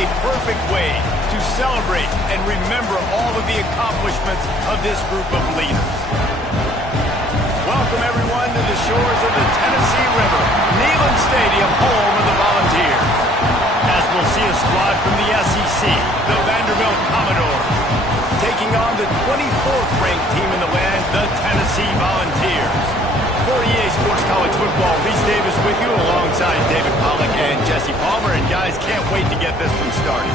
a perfect way to celebrate and remember all of the accomplishments of this group of leaders. Welcome, everyone, to the shores of the Tennessee River, Neyland Stadium, home of the Volunteers. As we'll see a squad from the SEC, the Vanderbilt Commodores, taking on the 24th ranked team in the land, the Tennessee Volunteers. For EA Sports College Football, Reese Davis with you alongside David Pollack and Jesse Palmer. And guys, can't wait to get this one started.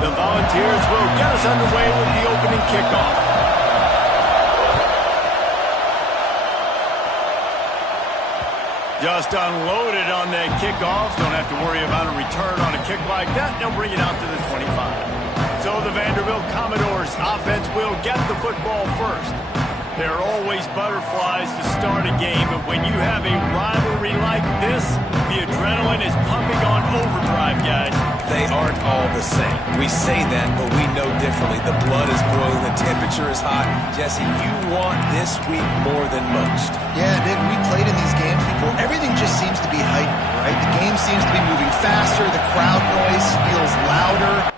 The Volunteers will get us underway with the opening kickoff. Just unloaded on that kickoff. Don't have to worry about a return on a kick like that. They'll bring it out to the 25. So the Vanderbilt Commodores offense will get the football first. There are always butterflies to start a game, but when you have a rivalry like this, the adrenaline is pumping on overdrive, guys. They aren't all the same. We say that, but we know differently. The blood is boiling, the temperature is hot. Jesse, you want this week more than most. Yeah, Dave, we played in these games before. Everything just seems to be heightened, right? The game seems to be moving faster. The crowd noise feels louder.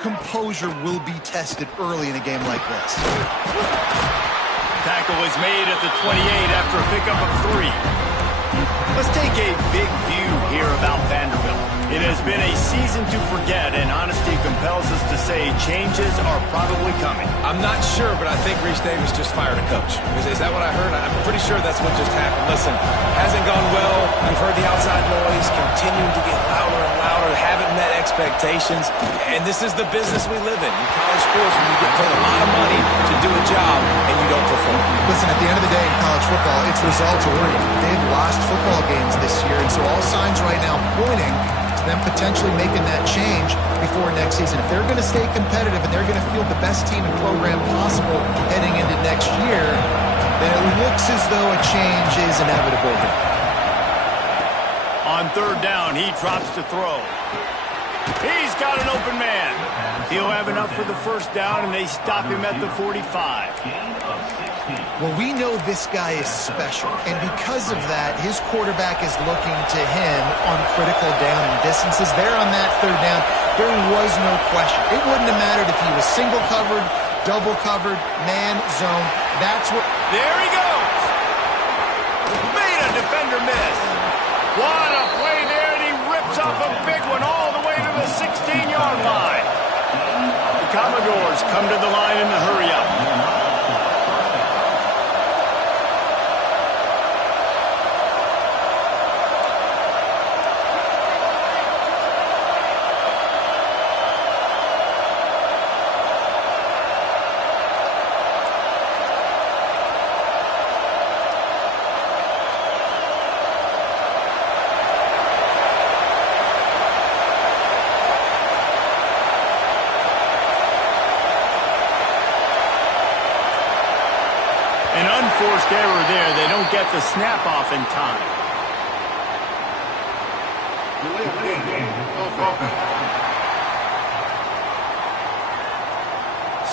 Composure will be tested early in a game like this. Tackle is made at the 28 after a pickup of 3. Let's take a big view here about Vanderbilt. It has been a season to forget, and honesty compels us to say changes are probably coming. I'm not sure, but I think Reese Davis just fired a coach. Is that what I heard? I'm pretty sure that's what just happened. Listen, hasn't gone well. You've heard the outside noise continuing to get louder and louder, haven't met expectations, and this is the business we live in. In college sports, when you get paid a lot of money to do a job and you don't perform. Listen, at the end of the day in college football, it's results oriented. They've lost football games this year, and so all signs right now pointing to them potentially making that change before next season. If they're going to stay competitive and they're going to field the best team and program possible heading into next year, then it looks as though a change is inevitable here. On third down, he drops to throw. He's got an open man. He'll have enough for the first down, and they stop him at the 45. Well, we know this guy is special, and because of that, his quarterback is looking to him on critical down and distances. There on that third down, there was no question. It wouldn't have mattered if he was single covered, double covered, man, zone. That's what... There he goes! Made a defender miss. What a play there, and he rips off a big one all the way to the 16-yard line. The Commodores come to the line in the hurry-up. forced error there. They don't get the snap off in time.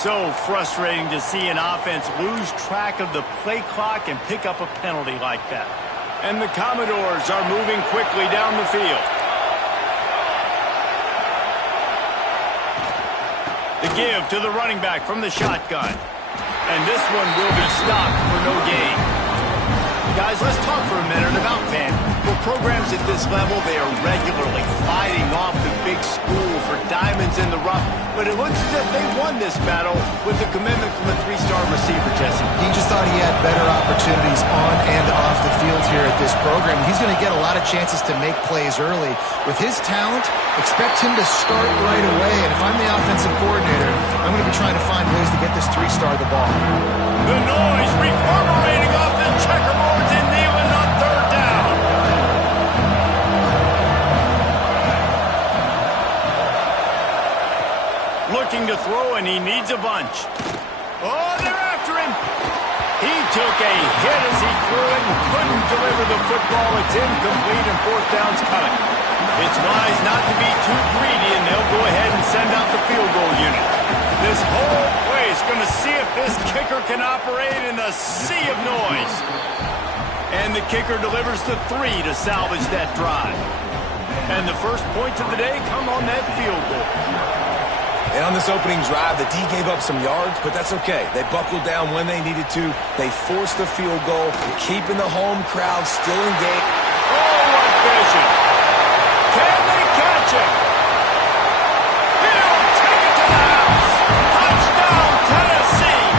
So frustrating to see an offense lose track of the play clock and pick up a penalty like that. And the Commodores are moving quickly down the field. The give to the running back from the shotgun. And this one will be stopped for no gain. Guys, let's talk for a minute about Van. For programs at this level, they are regularly fighting off the big school for diamonds in the rough. But it looks as if they won this battle with the commitment from a three-star receiver, Jesse. He just thought he had better opportunities on and off the field here at this program. He's going to get a lot of chances to make plays early. With his talent, expect him to start right away. And if I'm the offensive coordinator, I'm going to be trying to find ways to get this three-star the ball. The noise reverberating off the checkerboards in Neyland on third down. Looking to throw, and he needs a bunch. Oh, they're after him. He took a hit as he threw it and couldn't deliver the football. It's incomplete and fourth down's coming. It's wise not to be too greedy, and they'll go ahead and send out the field goal unit. This whole place going to see if this kicker can operate in the sea of noise. And the kicker delivers the 3 to salvage that drive. And the first points of the day come on that field goal. And on this opening drive, the D gave up some yards, but that's okay. They buckled down when they needed to. They forced the field goal, keeping the home crowd still engaged. Oh, what vision! Can they catch it? He'll take it to the house! Touchdown, Tennessee!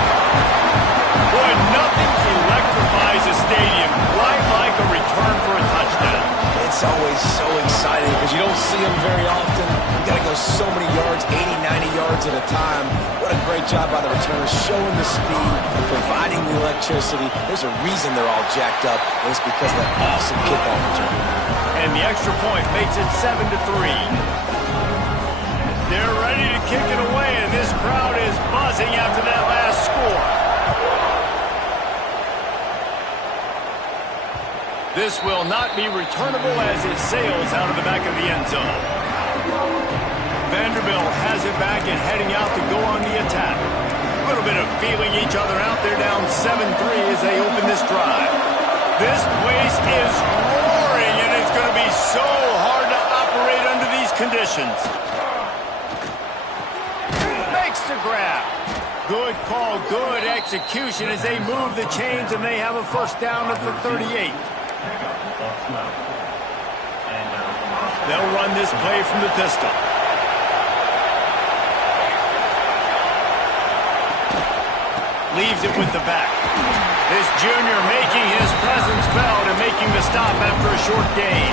Boy, nothing electrifies a stadium quite like a return for a touchdown. It's always so exciting because you don't see them very often. You got to go so many yards, 80, 90 yards at a time. What a great job by the returners, showing the speed, providing the electricity. There's a reason they're all jacked up, and it's because of that awesome kickoff return. And the extra point makes it 7-3. They're ready to kick it away, and this crowd is buzzing after that last score. This will not be returnable as it sails out of the back of the end zone. Vanderbilt has it back and heading out to go on the attack. A little bit of feeling each other out. They're down 7-3 as they open this drive. This place is roaring, and it's going to be so hard to operate under these conditions. Makes the grab. Good call, good execution as they move the chains, and they have a first down at the 38. They'll run this play from the pistol. Leaves it with the back. This junior making his presence felt and making the stop after a short gain.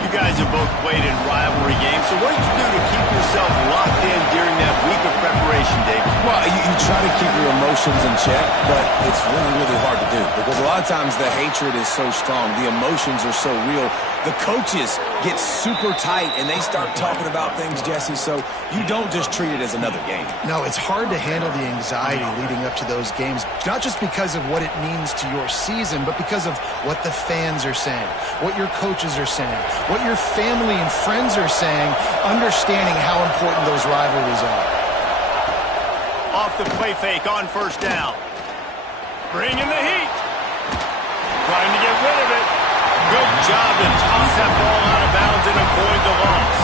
You guys have both played in rivalry games, so what did you do to keep yourself locked in during that week of preparation, Dave? Well, you try to keep your emotions in check, but it's really, really hard to do because a lot of times the hatred is so strong. The emotions are so real. The coaches get super tight, and they start talking about things, Jesse, so you don't just treat it as another game. No, it's hard to handle the anxiety leading up to those games, not just because of what it means to your season, but because of what the fans are saying, what your coaches are saying, what your family and friends are saying, understanding how important those rivalries are. Off the play fake on first down. Bringing the heat. Trying to get rid of it. Good job to toss that ball out of bounds and avoid the loss.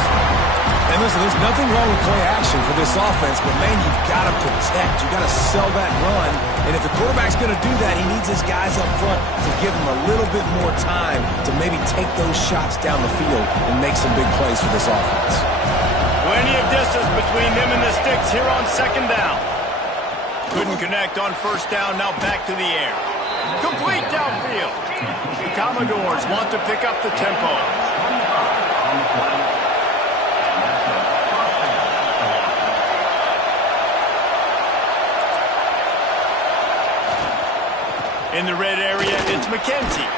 And listen, there's nothing wrong with play action for this offense, but man, you've got to protect. You've got to sell that run. And if the quarterback's going to do that, he needs his guys up front to give him a little bit more time to maybe take those shots down the field and make some big plays for this offense. Plenty of distance between them and the sticks here on second down. Couldn't connect on first down, now back to the air. Complete downfield. The Commodores want to pick up the tempo. In the red area, it's McKenzie.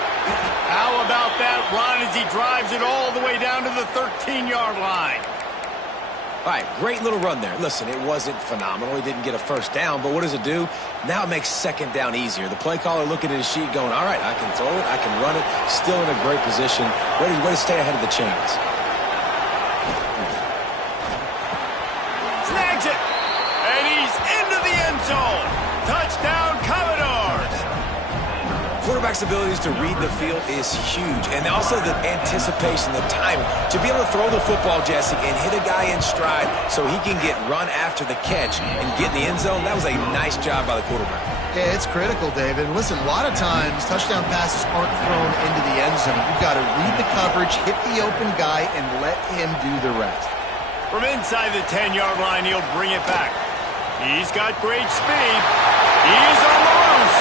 How about that run as he drives it all the way down to the 13-yard line? All right, great little run there. Listen, it wasn't phenomenal. He didn't get a first down, but what does it do? Now it makes second down easier. The play caller looking at his sheet going, all right, I can throw it, I can run it, still in a great position, ready to stay ahead of the chains. Snags it, and he's into the end zone. Touchdown, Commodores. Quarterback's abilities to read the field is huge, and also the anticipation, the timing. To be able to throw the football, Jesse, and hit a guy in stride so he can get run after the catch and get in the end zone, that was a nice job by the quarterback. Yeah, it's critical, David. And listen, a lot of times touchdown passes aren't thrown into the end zone. You've got to read the coverage, hit the open guy, and let him do the rest. From inside the 10-yard line, he'll bring it back. He's got great speed. He's on the loose.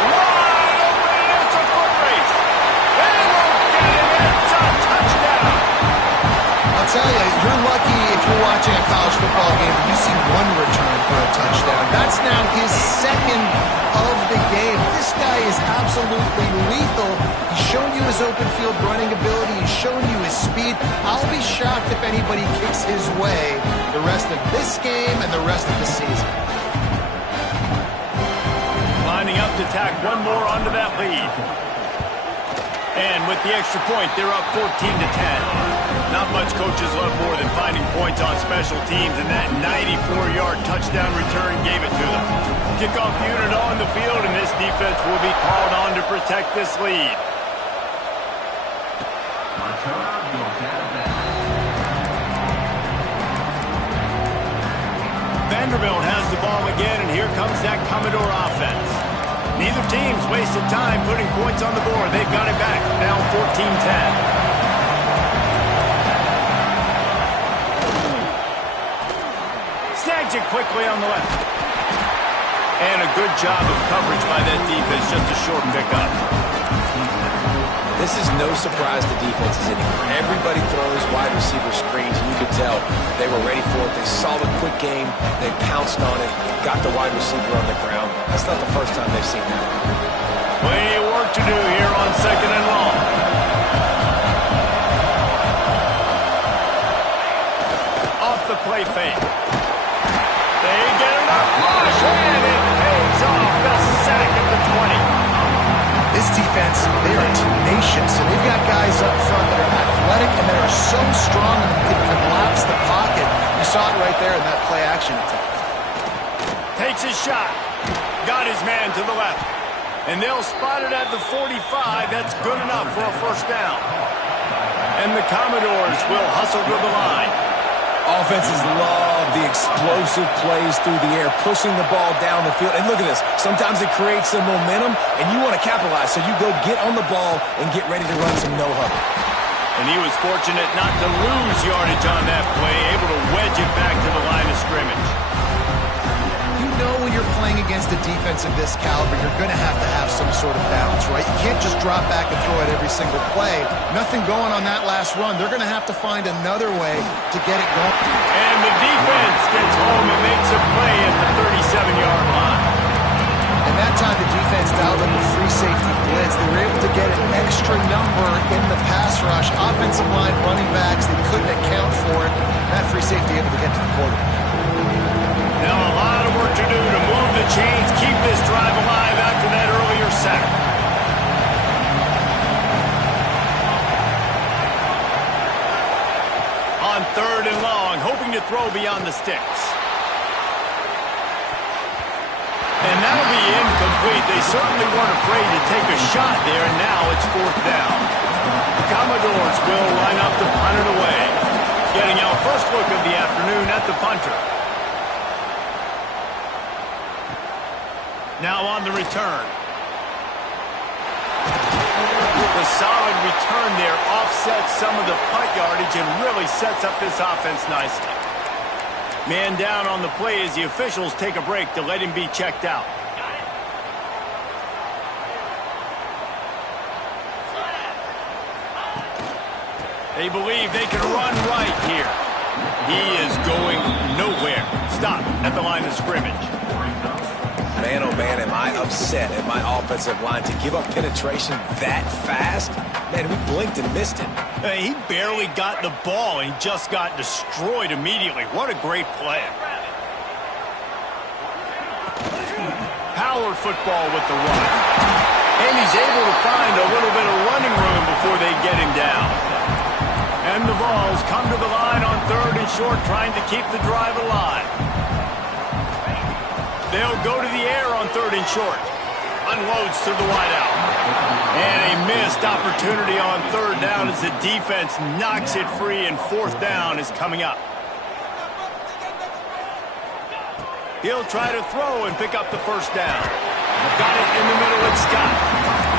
Wide open, it's a foot race. They won't get him. It's a touchdown. I'll tell you, you're lucky if you're watching a college football game and you see one return for a touchdown. That's now his second of the game. This guy is absolutely lethal. He's shown you his open field running ability. He's shown you his speed. I'll be shocked if anybody kicks his way the rest of this game and the rest of the season. Lining up to tack one more onto that lead. And with the extra point, they're up 14-10. Not much coaches love more than finding points on special teams, and that 94-yard touchdown return gave it to them. Kickoff unit on the field, and this defense will be called on to protect this lead. Vanderbilt has the ball again, and here comes that Commodore offense. Neither team's wasted time putting points on the board. They've got it back, now 14-10. Snags it quickly on the left. And a good job of coverage by that defense, just a short pickup. This is no surprise to defenses anymore. Everybody throws wide receiver screens, and you could tell they were ready for it. They saw the quick game. They pounced on it, got the wide receiver on the ground. That's not the first time they've seen that. Plenty of work to do here on second and long. Off the play fake. They get enough push, and it pays off. The sack at the 20. This defense, they are tenacious, and they've got guys up front that are athletic and that are so strong and can collapse the pocket. You saw it right there in that play-action attempt. Takes his shot. Got his man to the left. And they'll spot it at the 45. That's good enough for a first down. And the Commodores will hustle to the line. Offenses love the explosive plays through the air, pushing the ball down the field. And look at this. Sometimes it creates some momentum, and you want to capitalize. So you go get on the ball and get ready to run some no-huddle. And he was fortunate not to lose yardage on that play, able to wedge it back to the line of scrimmage. You know when you're playing against a defense of this caliber, you're going to have some sort of balance, right? You can't just drop back and throw it every single play. Nothing going on that last run. They're going to have to find another way to get it going. And the defense gets home and makes a play at the 37-yard line. And that time the defense dialed up the free safety blitz. They were able to get an extra number in the pass rush. Offensive line, running backs, they couldn't account for it. That free safety able to get to the quarterback. Now a lot of work to do to move the chains, keep this drive alive after that earlier sack. On third and long, hoping to throw beyond the sticks. And that'll be incomplete. They certainly weren't afraid to take a shot there, and now it's fourth down. The Commodores will line up to punt it away. Getting our first look of the afternoon at the punter. Now on the return. The solid return there offsets some of the punt yardage and really sets up this offense nicely. Man down on the play as the officials take a break to let him be checked out. They believe they can run right here. He is going nowhere. Stop at the line of scrimmage. Man, oh man, am I upset at my offensive line to give up penetration that fast? Man, we blinked and missed it. He barely got the ball, and he just got destroyed immediately. What a great play. Power football with the run. And he's able to find a little bit of running room before they get him down. And the Vols come to the line on 3rd and short, trying to keep the drive alive. They'll go to the air on 3rd and short. Unloads to the wideout. And a missed opportunity on 3rd down as the defense knocks it free, and 4th down is coming up. He'll try to throw and pick up the 1st down. Got it in the middle, it's Scott.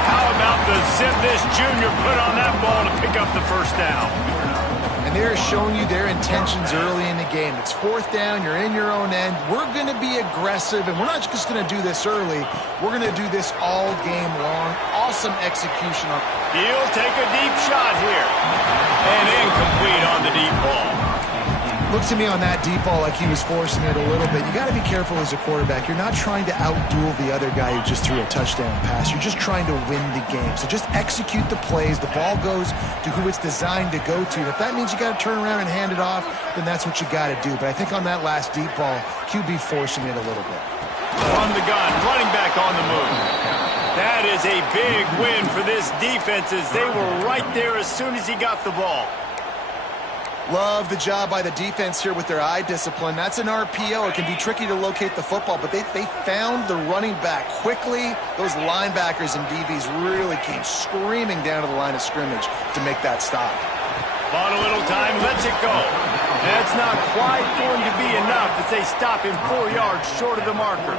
How about the zip this junior put on that ball to pick up the 1st down? And they're showing you their intentions early in the game. It's 4th down, you're in your own end. We're going to be aggressive, and we're not just going to do this early. We're going to do this all game long. Awesome execution. He'll take a deep shot here. And incomplete on the deep ball. Looks to me on that deep ball like he was forcing it a little bit. You got to be careful as a quarterback. You're not trying to outduel the other guy who just threw a touchdown pass. You're just trying to win the game. So just execute the plays. The ball goes to who it's designed to go to. And if that means you got to turn around and hand it off, then that's what you got to do. But I think on that last deep ball, QB forcing it a little bit. From the gun, running back on the move. That is a big win for this defense, as they were right there as soon as he got the ball. Love the job by the defense here with their eye discipline. That's an RPO. It can be tricky to locate the football, but they found the running back quickly. Those linebackers and DBs really came screaming down to the line of scrimmage to make that stop. Bought a little time, lets it go. That's not quite going to be enough as they stop him 4 yards short of the marker.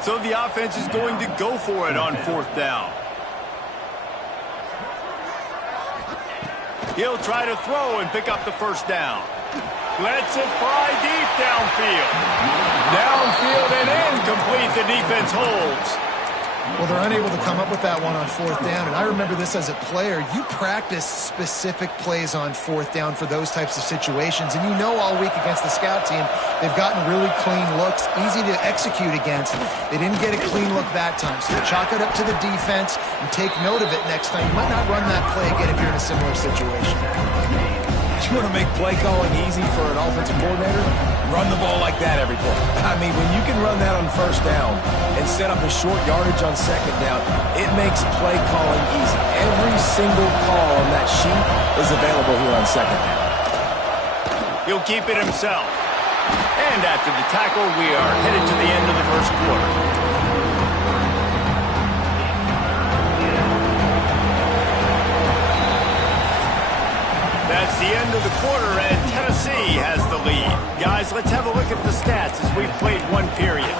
So the offense is going to go for it on 4th down. He'll try to throw and pick up the 1st down. Lets it fly deep downfield. Downfield and incomplete. The defense holds. Well, they're unable to come up with that one on 4th down, and I remember this as a player. You practice specific plays on 4th down for those types of situations, and you know all week against the scout team, they've gotten really clean looks, easy to execute against. They didn't get a clean look that time, so they chalk it up to the defense and take note of it next time. You might not run that play again if you're in a similar situation. You want to make play calling easy for an offensive coordinator? Run the ball like that every play. I mean, when you can run that on 1st down and set up a short yardage on 2nd down, it makes play calling easy. Every single call on that sheet is available here on 2nd down. He'll keep it himself. And after the tackle, we are headed to the end of the 1st quarter. That's the end of the quarter, and Tennessee has the lead. Guys, let's have a look at the stats as we've played 1 period.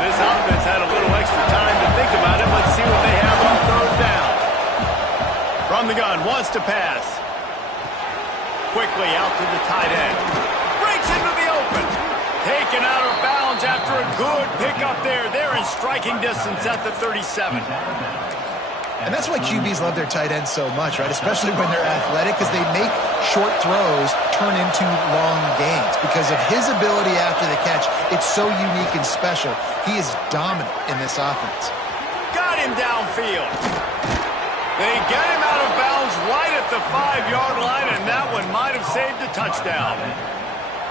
This offense had a little extra time to think about it. Let's see what they have on 3rd down. From the gun, wants to pass. Quickly out to the tight end. Breaks into the open. Taken out of bounds after a good pickup there. They're in striking distance at the 37. And that's why QBs love their tight ends so much, right? Especially when they're athletic, because they make short throws turn into long gains. Because of his ability after the catch, it's so unique and special. He is dominant in this offense. Got him downfield. They get him out of bounds right at the 5-yard line, and that one might have saved a touchdown.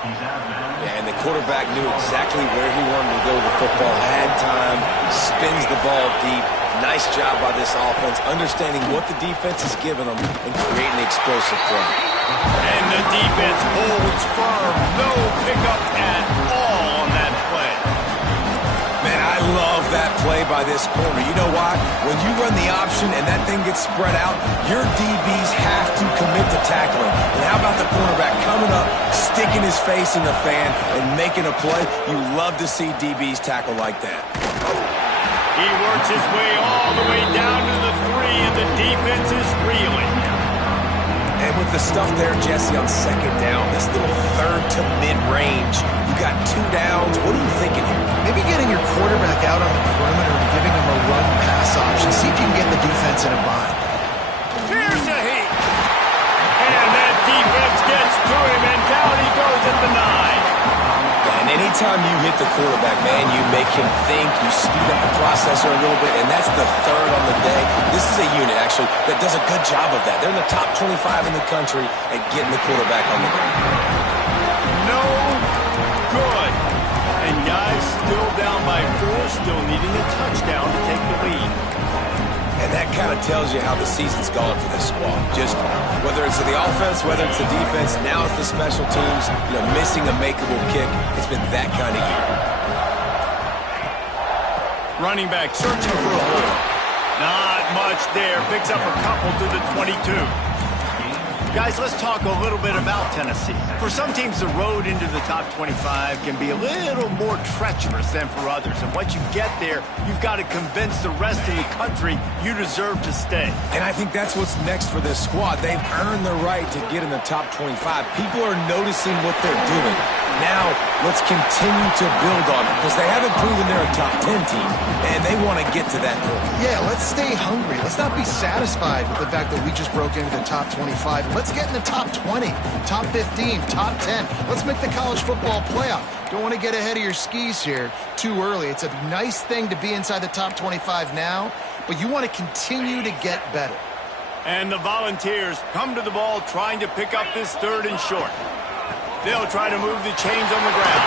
Yeah, and the quarterback knew exactly where he wanted to go with the football, had time, spins the ball deep. Nice job by this offense, understanding what the defense is giving them and creating the explosive play. And the defense holds firm. No pickup at all on that play. Man, I love that play by this corner. You know why? When you run the option and that thing gets spread out, your DBs have to commit to tackling. And how about the cornerback coming up, sticking his face in the fan, and making a play? You love to see DBs tackle like that. He works his way all the way down to the 3, and the defense is reeling. And with the stuff there, Jesse, on 2nd down, this little 3rd to mid-range, you got 2 downs. What are you thinking here? Maybe getting your quarterback out on the perimeter and giving him a run-pass option. See if you can get the defense in a bind. Here's a heat. And that defense gets to him, and down he goes at the 9. And Anytime you hit the quarterback, man, you make him think, you speed up the processor a little bit, and that's the third on the day. This is a unit, actually, that does a good job of that. They're in the top 25 in the country at getting the quarterback on the ground. No good. And guys still down by 4, still needing a touchdown to take the lead. And that kind of tells you how the season's gone for this squad. Just whether it's the offense, whether it's the defense, now it's the special teams, missing a makeable kick. It's been that kind of year. Running back searching for a hole. Not much there. Picks up a couple to the 22. Guys, let's talk a little bit about Tennessee. For some teams, the road into the top 25 can be a little more treacherous than for others. And once you get there, you've got to convince the rest of the country you deserve to stay. And I think that's what's next for this squad. They've earned the right to get in the top 25. People are noticing what they're doing. Now, let's continue to build on it because they haven't proven they're a top 10 team, and they want to get to that point. Yeah, let's stay hungry. Let's not be satisfied with the fact that we just broke into the top 25. Let's get in the top 20, top 15, top 10. Let's make the college football playoff. Don't want to get ahead of your skis here too early. It's a nice thing to be inside the top 25 now, but you want to continue to get better. And the Volunteers come to the ball trying to pick up this 3rd and short. They'll try to move the chains on the ground.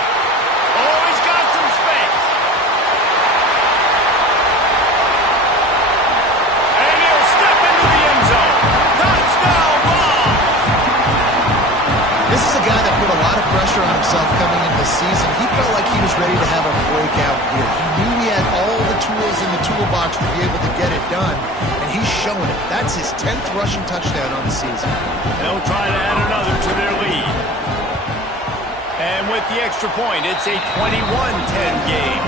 Oh, he's got some space. And he'll step into the end zone. Touchdown ball. This is a guy that put a lot of pressure on himself coming into the season. He felt like he was ready to have a breakout year. He knew he had all the tools in the toolbox to be able to get it done, and he's showing it. That's his 10th rushing touchdown on the season. They'll try to add another to their lead. And with the extra point, it's a 21-10 game.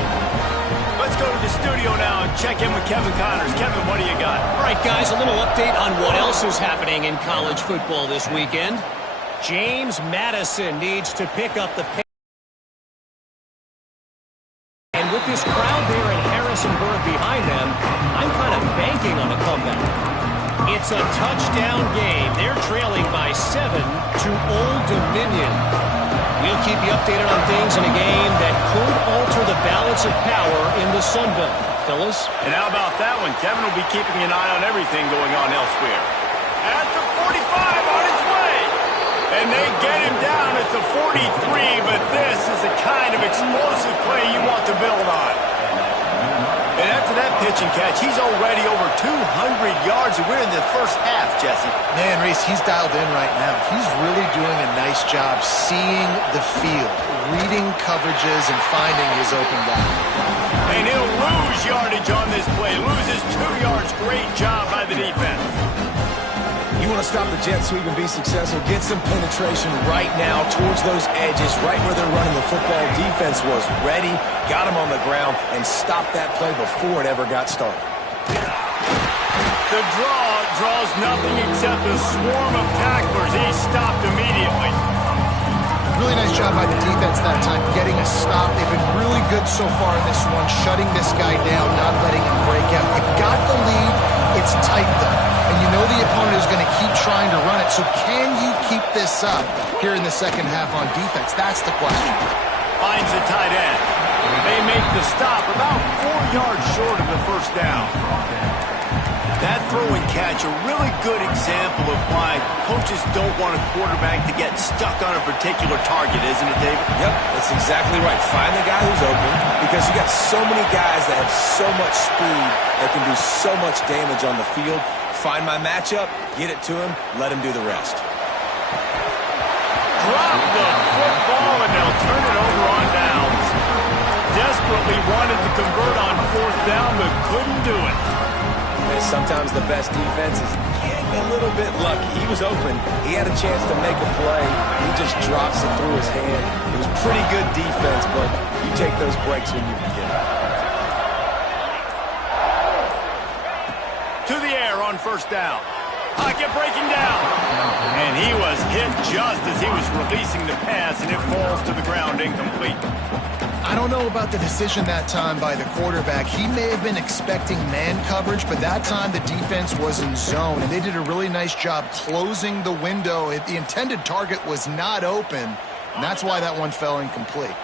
Let's go to the studio now and check in with Kevin Connors. Kevin, what do you got? All right, guys, a little update on what else is happening in college football this weekend. James Madison needs to pick up the pace. And with this crowd there in Harrisonburg behind them, I'm kind of banking on a comeback. It's a touchdown game. They're trailing by 7 to Old Dominion. We'll keep you updated on things in a game that could alter the balance of power in the Sun Belt. Phyllis? And how about that one? Kevin will be keeping an eye on everything going on elsewhere. At the 45 on his way. And they get him down at the 43, but this is the kind of explosive play you want to build on. And after that pitch and catch, he's already over 200 yards. We're in the first half, Jesse. Man, Reese, he's dialed in right now. He's really doing a nice job seeing the field, reading coverages, and finding his open guy. And he'll lose yardage on this play. Loses 2 yards. Great job by the defense. You want to stop the jet sweep and be successful, get some penetration right now towards those edges, right where they're running the football. Defense was ready, got him on the ground, and stopped that play before it ever got started. The draw draws nothing except a swarm of tacklers. He stopped immediately. Really nice job by the defense that time, getting a stop. They've been really good so far in this one, shutting this guy down, not letting him break out. You've got the lead. It's tight, though. And you know the opponent is going to keep trying to run it. So can you keep this up here in the second half on defense? That's the question. Finds the tight end. They make the stop about 4 yards short of the first down. That throw and catch, a really good example of why coaches don't want a quarterback to get stuck on a particular target, isn't it, David? Yep, that's exactly right. Find the guy who's open because you got so many guys that have so much speed that can do so much damage on the field. Find my matchup, get it to him, let him do the rest. Drop the football, and they'll turn it over on downs. Desperately wanted to convert on 4th down, but couldn't do it. And sometimes the best defense is getting a little bit lucky. He was open. He had a chance to make a play. He just drops it through his hand. It was pretty good defense, but you take those breaks when you can get them. To the air on 1st down. Pocket breaking down. And he was hit just as he was releasing the pass, and it falls to the ground incomplete. I don't know about the decision that time by the quarterback. He may have been expecting man coverage, but that time the defense was in zone, and they did a really nice job closing the window. The intended target was not open, and that's why that one fell incomplete.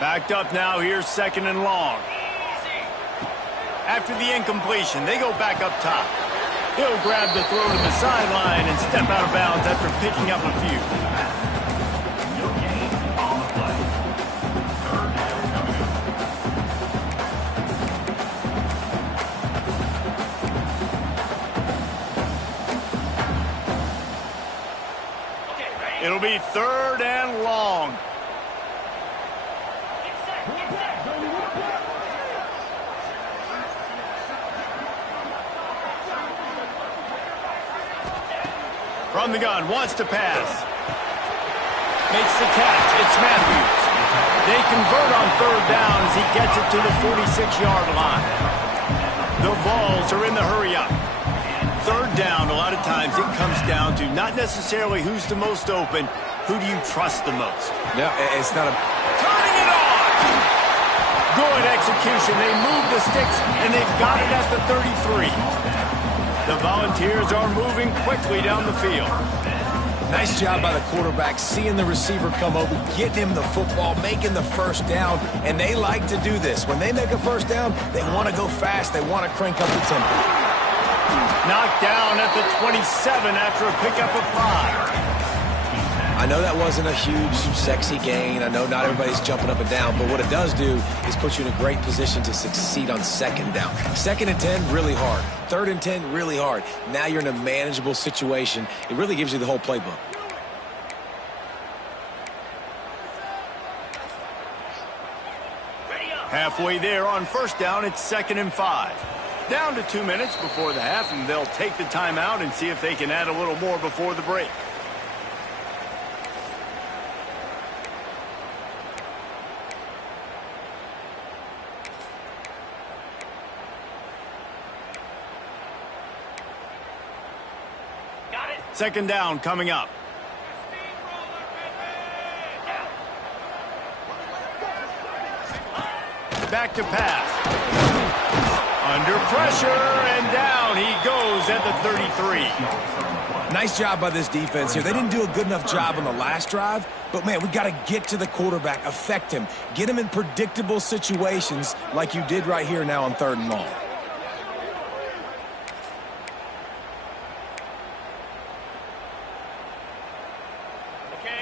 Backed up now, here's 2nd and long. After the incompletion, they go back up top. He'll grab the throw to the sideline and step out of bounds after picking up a few. It'll be 3rd and long. From the gun, wants to pass. Makes the catch. It's Matthews. They convert on 3rd down as he gets it to the 46-yard line. The Vols are in the hurry-up. 3rd down, a lot of times it comes down to not necessarily who's the most open, who do you trust the most? No, it's not a... Turning it on! Good execution. They move the sticks, and they've got it at the 33. The Volunteers are moving quickly down the field. Nice job by the quarterback, seeing the receiver come over, getting him the football, making the 1st down, and they like to do this. When they make a 1st down, they want to go fast. They want to crank up the tempo. Knocked down at the 27 after a pickup of 5. I know that wasn't a huge, sexy gain. I know not everybody's jumping up and down, but what it does do is put you in a great position to succeed on 2nd down. 2nd and 10, really hard. 3rd and 10, really hard. Now you're in a manageable situation. It really gives you the whole playbook. Halfway there on 1st down, it's 2nd and 5. Down to 2 minutes before the half, and they'll take the timeout and see if they can add a little more before the break. Got it. 2nd down coming up. Back to pass. Under pressure, and down he goes at the 33. Nice job by this defense here. They didn't do a good enough job on the last drive, but, man, we got to get to the quarterback, affect him, get him in predictable situations like you did right here now on 3rd and long.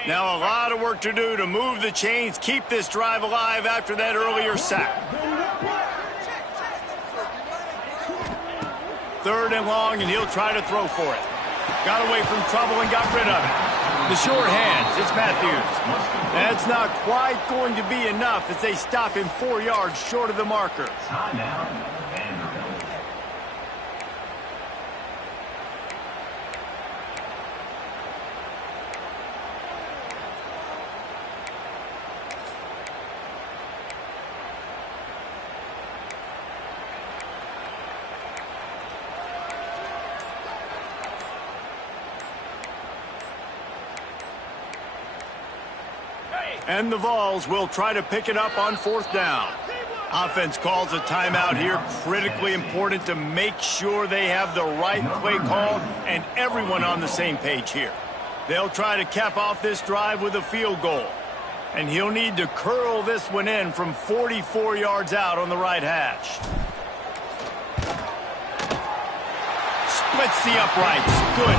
Now a lot of work to do to move the chains, keep this drive alive after that earlier sack. 3rd and long, and he'll try to throw for it. Got away from trouble and got rid of it. The short hands, it's Matthews. That's not quite going to be enough as they stop him 4 yards short of the marker. And the Vols will try to pick it up on 4th down. Offense calls a timeout here. Critically important to make sure they have the right play call and everyone on the same page here. They'll try to cap off this drive with a field goal. And he'll need to curl this one in from 44 yards out on the right hash. Splits the uprights. Good.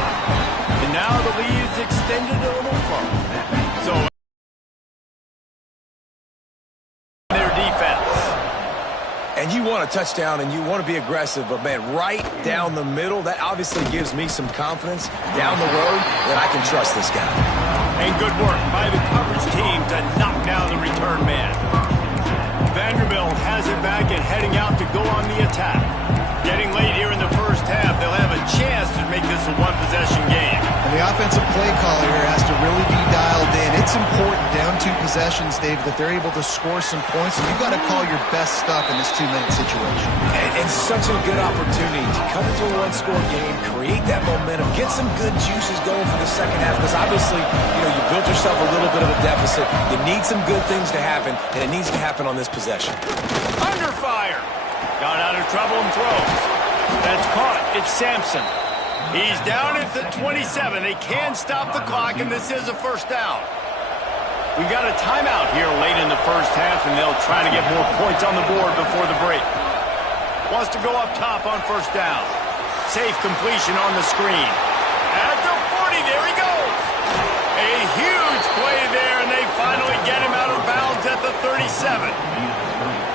And now the lead is extended a little further. So And you want a touchdown and you want to be aggressive, but, man, right down the middle, that obviously gives me some confidence down the road that I can trust this guy. And good work by the coverage team to knock down the return man. Vanderbilt has it back and heading out to go on the attack. Getting late here in the 1st half, they'll have a chance to make this a one-possession game. And the offensive play caller here has to really be dialed in. It's important down 2 possessions, Dave, that they're able to score some points. And you've got to call your best stuff in this 2-minute situation. And such a good opportunity to come into a one-score game, create that momentum, get some good juices going for the 2nd half. Because obviously, you built yourself a little bit of a deficit. You need some good things to happen, and it needs to happen on this possession. Under fire. Got out of trouble and throws. That's caught. It's Sampson. He's down at the 27. They can stop the clock, and this is a 1st down. We got a timeout here late in the first half, and they'll try to get more points on the board before the break. Wants to go up top on first down. Safe completion on the screen. At the 40, there he goes. A huge play there, and they finally get him out of bounds at the 37.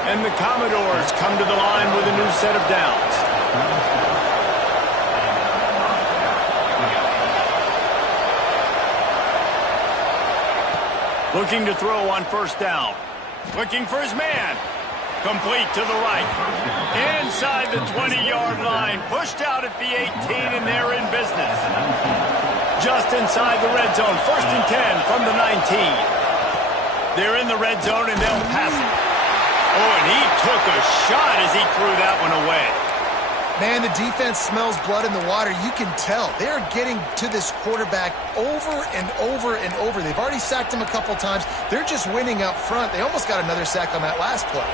And the Commodores come to the line with a new set of downs. Looking to throw on first down. Looking for his man. Complete to the right. Inside the 20-yard line. Pushed out at the 18, and they're in business. Just inside the red zone. 1st and 10 from the 19. They're in the red zone, and they'll pass it. Oh, and he took a shot as he threw that one away. Man, the defense smells blood in the water. You can tell. They are getting to this quarterback over and over and over. They've already sacked him a couple times. They're just winning up front. They almost got another sack on that last play.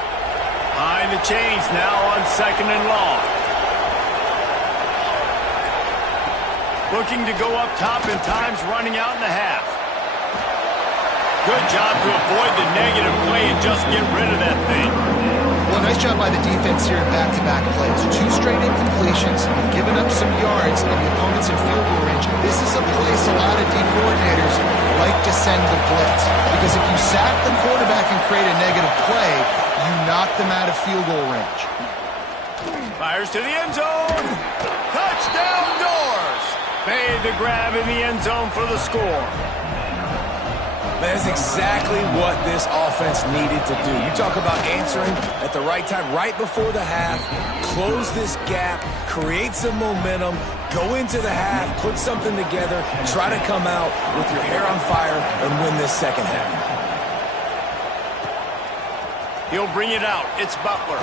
Behind the chains now on 2nd and long. Looking to go up top, and time's running out in the half. Good job to avoid the negative play and just get rid of that thing. Well, nice job by the defense here in back-to-back plays. 2 straight incompletions, giving up some yards, and the opponent's in field goal range. This is a place a lot of D coordinators like to send the blitz. Because if you sack the quarterback and create a negative play, you knock them out of field goal range. Fires to the end zone. Touchdown Doors. Made the grab in the end zone for the score. That's exactly what this offense needed to do. You talk about answering at the right time, right before the half, close this gap, create some momentum, go into the half, put something together, try to come out with your hair on fire and win this second half. He'll bring it out. It's Butler.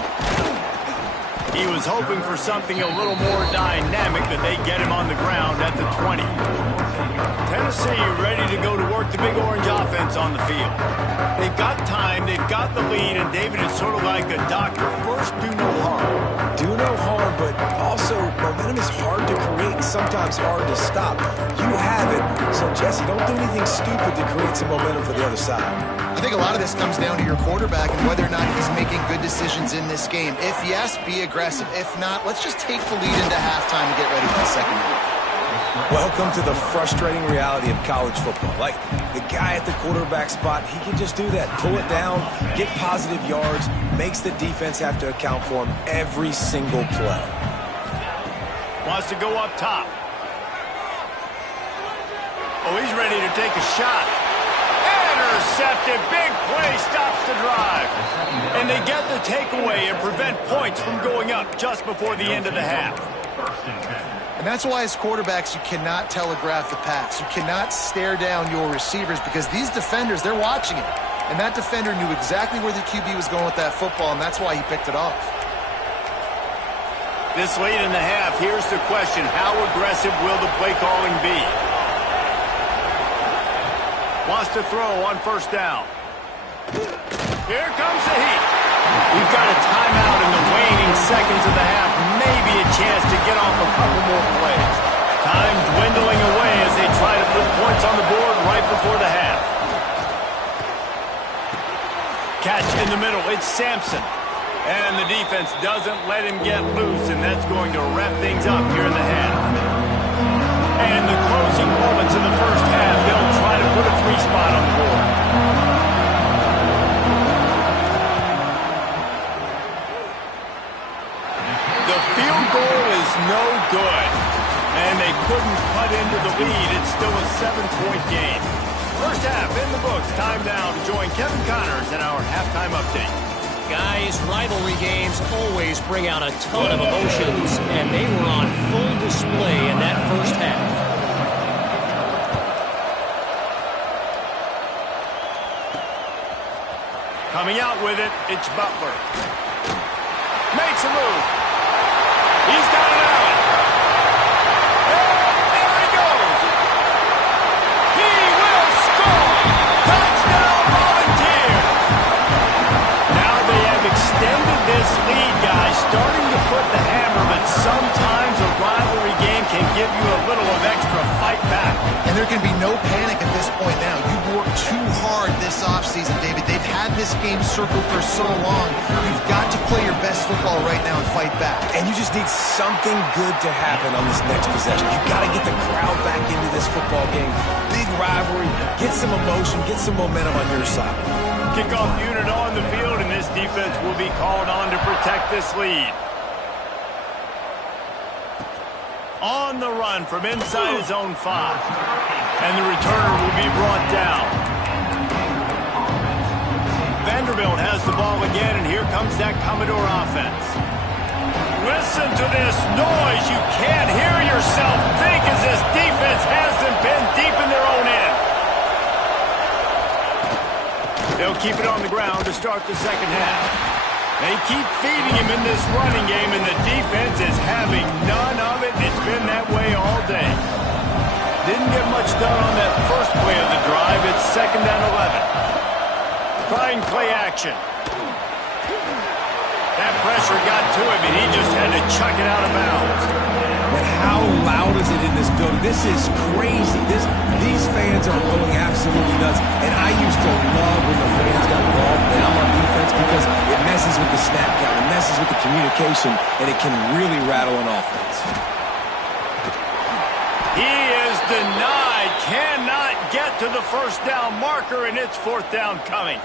He was hoping for something a little more dynamic, but they get him on the ground at the 20. Tennessee ready to go to work the Big Orange offense on the field. They've got time, they've got the lead, and David is sort of like a doctor. First, do no harm. Do no harm, but also momentum is hard to create, sometimes hard to stop. You have it, so Jesse, don't do anything stupid to create some momentum for the other side. I think a lot of this comes down to your quarterback and whether or not he's making good decisions in this game. If yes, be aggressive. If not, let's just take the lead into halftime and get ready for the second half. Welcome to the frustrating reality of college football. Like, the guy at the quarterback spot, he can just do that. Pull it down, get positive yards, makes the defense have to account for him every single play. Wants to go up top. Oh, he's ready to take a shot. Intercepted. Big play stops the drive. And they get the takeaway and prevent points from going up just before the end of the half. And that's why as quarterbacks, you cannot telegraph the pass. You cannot stare down your receivers because these defenders, they're watching it. And that defender knew exactly where the QB was going with that football, and that's why he picked it off. This late in the half, here's the question. How aggressive will the play calling be? Wants to throw on first down. Here comes the heat. We've got a timeout in the waning seconds of the half. Maybe a chance to get off a couple more plays. Time dwindling away as they try to put points on the board right before the half. Catch in the middle. It's Sampson. And the defense doesn't let him get loose, and that's going to wrap things up here in the half. And in the closing moments of the first half, they'll try to put a 3-spot on the board. The field goal is no good, and they couldn't cut into the lead. It's still a 7-point game. First half in the books. Time now to join Kevin Connors in our halftime update. Guys, rivalry games always bring out a ton of emotions, and they were on full display in that first half. Coming out with it, it's Butler. Makes a move. He's got it out. And there he goes. He will score. Touchdown Volunteers. Now they have extended this lead, guys, starting to put the hammer, but sometimes a rivalry game can give you a little of extra fight back. And there can be no panic at this point now. You've worked too hard this game circled for so long. You've got to play your best football right now and fight back. And you just need something good to happen on this next possession. You've got to get the crowd back into this football game. Big rivalry. Get some emotion. Get some momentum on your side. Kickoff unit on the field, and this defense will be called on to protect this lead. On the run from inside his own 5. And the returner will be brought down. Vanderbilt has the ball again, and here comes that Commodore offense. Listen to this noise. You can't hear yourself think as this defense has them pinned deep in their own end. They'll keep it on the ground to start the second half. They keep feeding him in this running game, and the defense is having none of it. It's been that way all day. Didn't get much done on that first play of the drive. It's 2nd and 11. Trying play action. That pressure got to him, and he just had to chuck it out of bounds. But how loud is it in this building? This is crazy. These fans are going absolutely nuts. And I used to love when the fans got involved and I'm on defense because it messes with the snap count, it messes with the communication, and it can really rattle an offense. He is denied. Cannot get to the first down marker, and it's 4th down coming.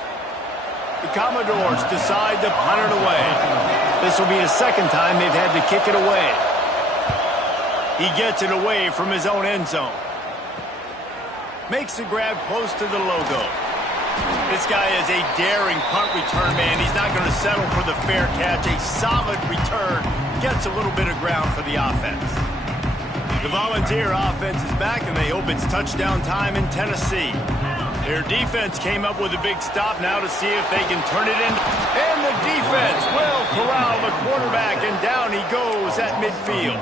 The Commodores decide to punt it away. This will be the second time they've had to kick it away. He gets it away from his own end zone. Makes the grab close to the logo. This guy is a daring punt return man. He's not going to settle for the fair catch. A solid return. Gets a little bit of ground for the offense. The Volunteer offense is back, and they hope it's touchdown time in Tennessee. Their defense came up with a big stop now to see if they can turn it in. And the defense will corral the quarterback, and down he goes at midfield.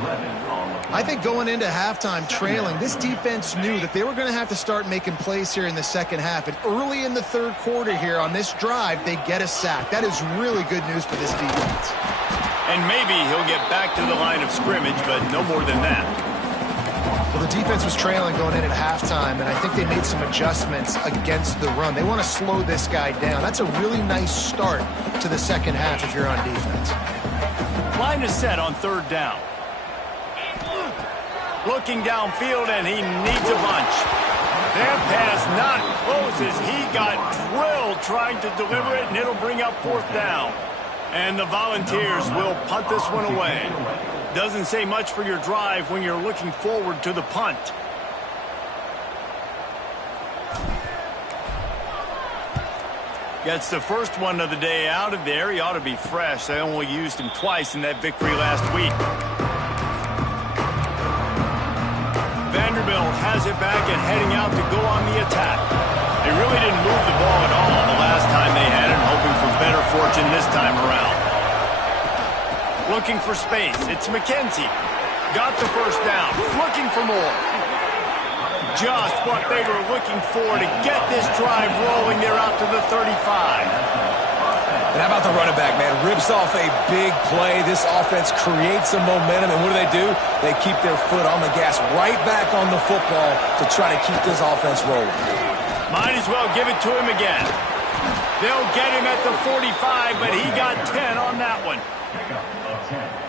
I think going into halftime trailing, this defense knew that they were going to have to start making plays here in the second half. And early in the third quarter here on this drive, they get a sack. That is really good news for this defense. And maybe he'll get back to the line of scrimmage, but no more than that. Well, the defense was trailing going in at halftime, and I think they made some adjustments against the run. They want to slow this guy down. That's a really nice start to the second half if you're on defense. Line is set on 3rd down. Looking downfield, and he needs a bunch. That pass not close as he got drilled trying to deliver it, and it'll bring up 4th down. And the Volunteers will punt this one away. Doesn't say much for your drive when you're looking forward to the punt. Gets the first one of the day out of there. He ought to be fresh. They only used him twice in that victory last week. Vanderbilt has it back and heading out to go on the attack. They really didn't move the ball at all the last time they had it, hoping for better fortune this time around. Looking for space. It's McKenzie. Got the first down. Looking for more. Just what they were looking for to get this drive rolling. They're out to the 35. And how about the running back, man? Rips off a big play. This offense creates some momentum, and what do? They keep their foot on the gas, right back on the football to try to keep this offense rolling. Might as well give it to him again. They'll get him at the 45, but he got 10 on that one.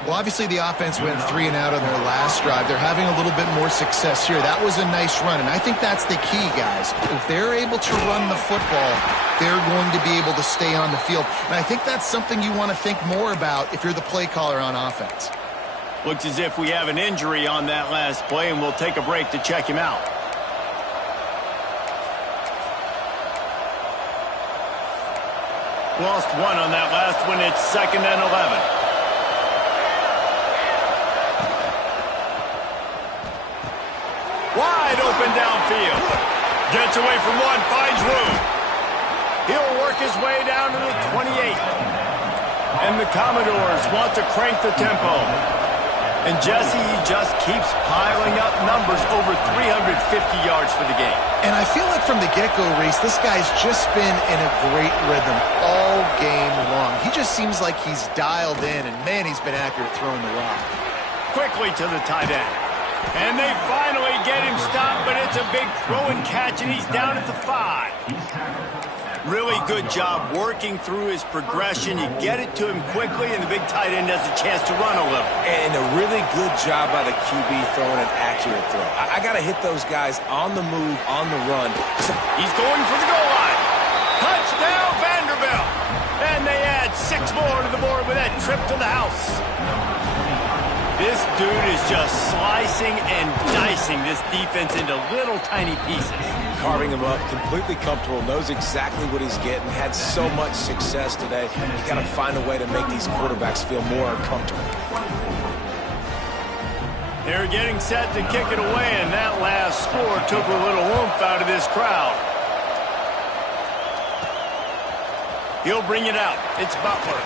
Well, obviously the offense went 3 and out on their last drive. They're having a little bit more success here. That was a nice run, and I think that's the key, guys. If they're able to run the football, they're going to be able to stay on the field. And I think that's something you want to think more about if you're the play caller on offense. Looks as if we have an injury on that last play, and we'll take a break to check him out. Lost one on that last one. It's 2nd and 11. Wide open downfield. Gets away from one, finds room. He'll work his way down to the 28. And the Commodores want to crank the tempo. And Jesse, he just keeps piling up numbers, over 350 yards for the game. And I feel like from the get-go, Reese, this guy's just been in a great rhythm all game long. He just seems like he's dialed in, and man, he's been accurate throwing the rock. Quickly to the tight end. And they finally get him stopped, but it's a big throw and catch, and he's down at the 5. Really good job working through his progression. You get it to him quickly, and the big tight end has a chance to run a little. And a really good job by the QB throwing an accurate throw. I got to hit those guys on the move, on the run. He's going for the goal line. Touchdown, Vanderbilt. And they add 6 more to the board with that trip to the house. This dude is just slicing and dicing this defense into little tiny pieces. Carving him up, completely comfortable, knows exactly what he's getting, had so much success today. You got to find a way to make these quarterbacks feel more uncomfortable. They're getting set to kick it away, and that last score took a little oomph out of this crowd. He'll bring it out. It's Butler.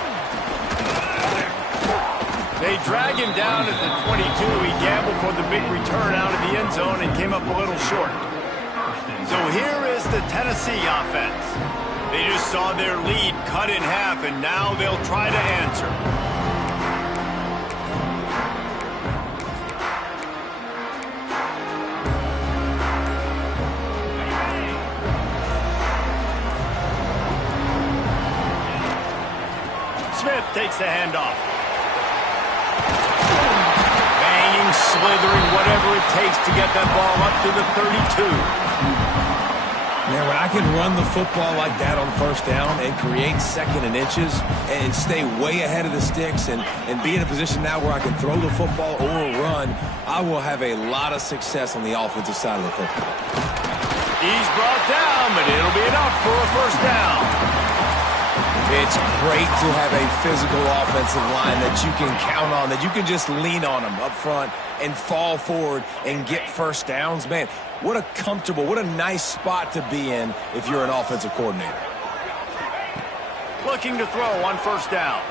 They drag him down at the 22. He gambled for the big return out of the end zone and came up a little short. So here is the Tennessee offense. They just saw their lead cut in half, and now they'll try to answer. Smith takes the handoff. Banging, slithering, whatever it takes to get that ball up to the 32. Man, when I can run the football like that on first down and create second and inches and stay way ahead of the sticks and be in a position now where I can throw the football or run, I will have a lot of success on the offensive side of the football. He's brought down, but it'll be enough for a first down. It's great to have a physical offensive line that you can count on, that you can just lean on them up front and fall forward and get first downs. Man, what a comfortable, what a nice spot to be in if you're an offensive coordinator. Looking to throw on first down.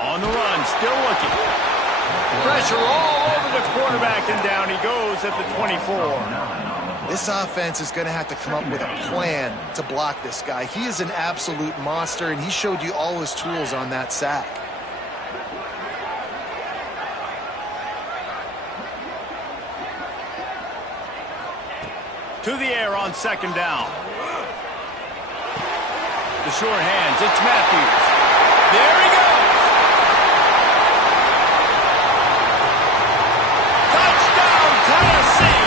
On the run, still looking. Pressure all over the quarterback, and down he goes at the 24. This offense is going to have to come up with a plan to block this guy. He is an absolute monster, and he showed you all his tools on that sack. To the air on second down. The short hands, it's Matthews. There he goes. Touchdown, Tennessee.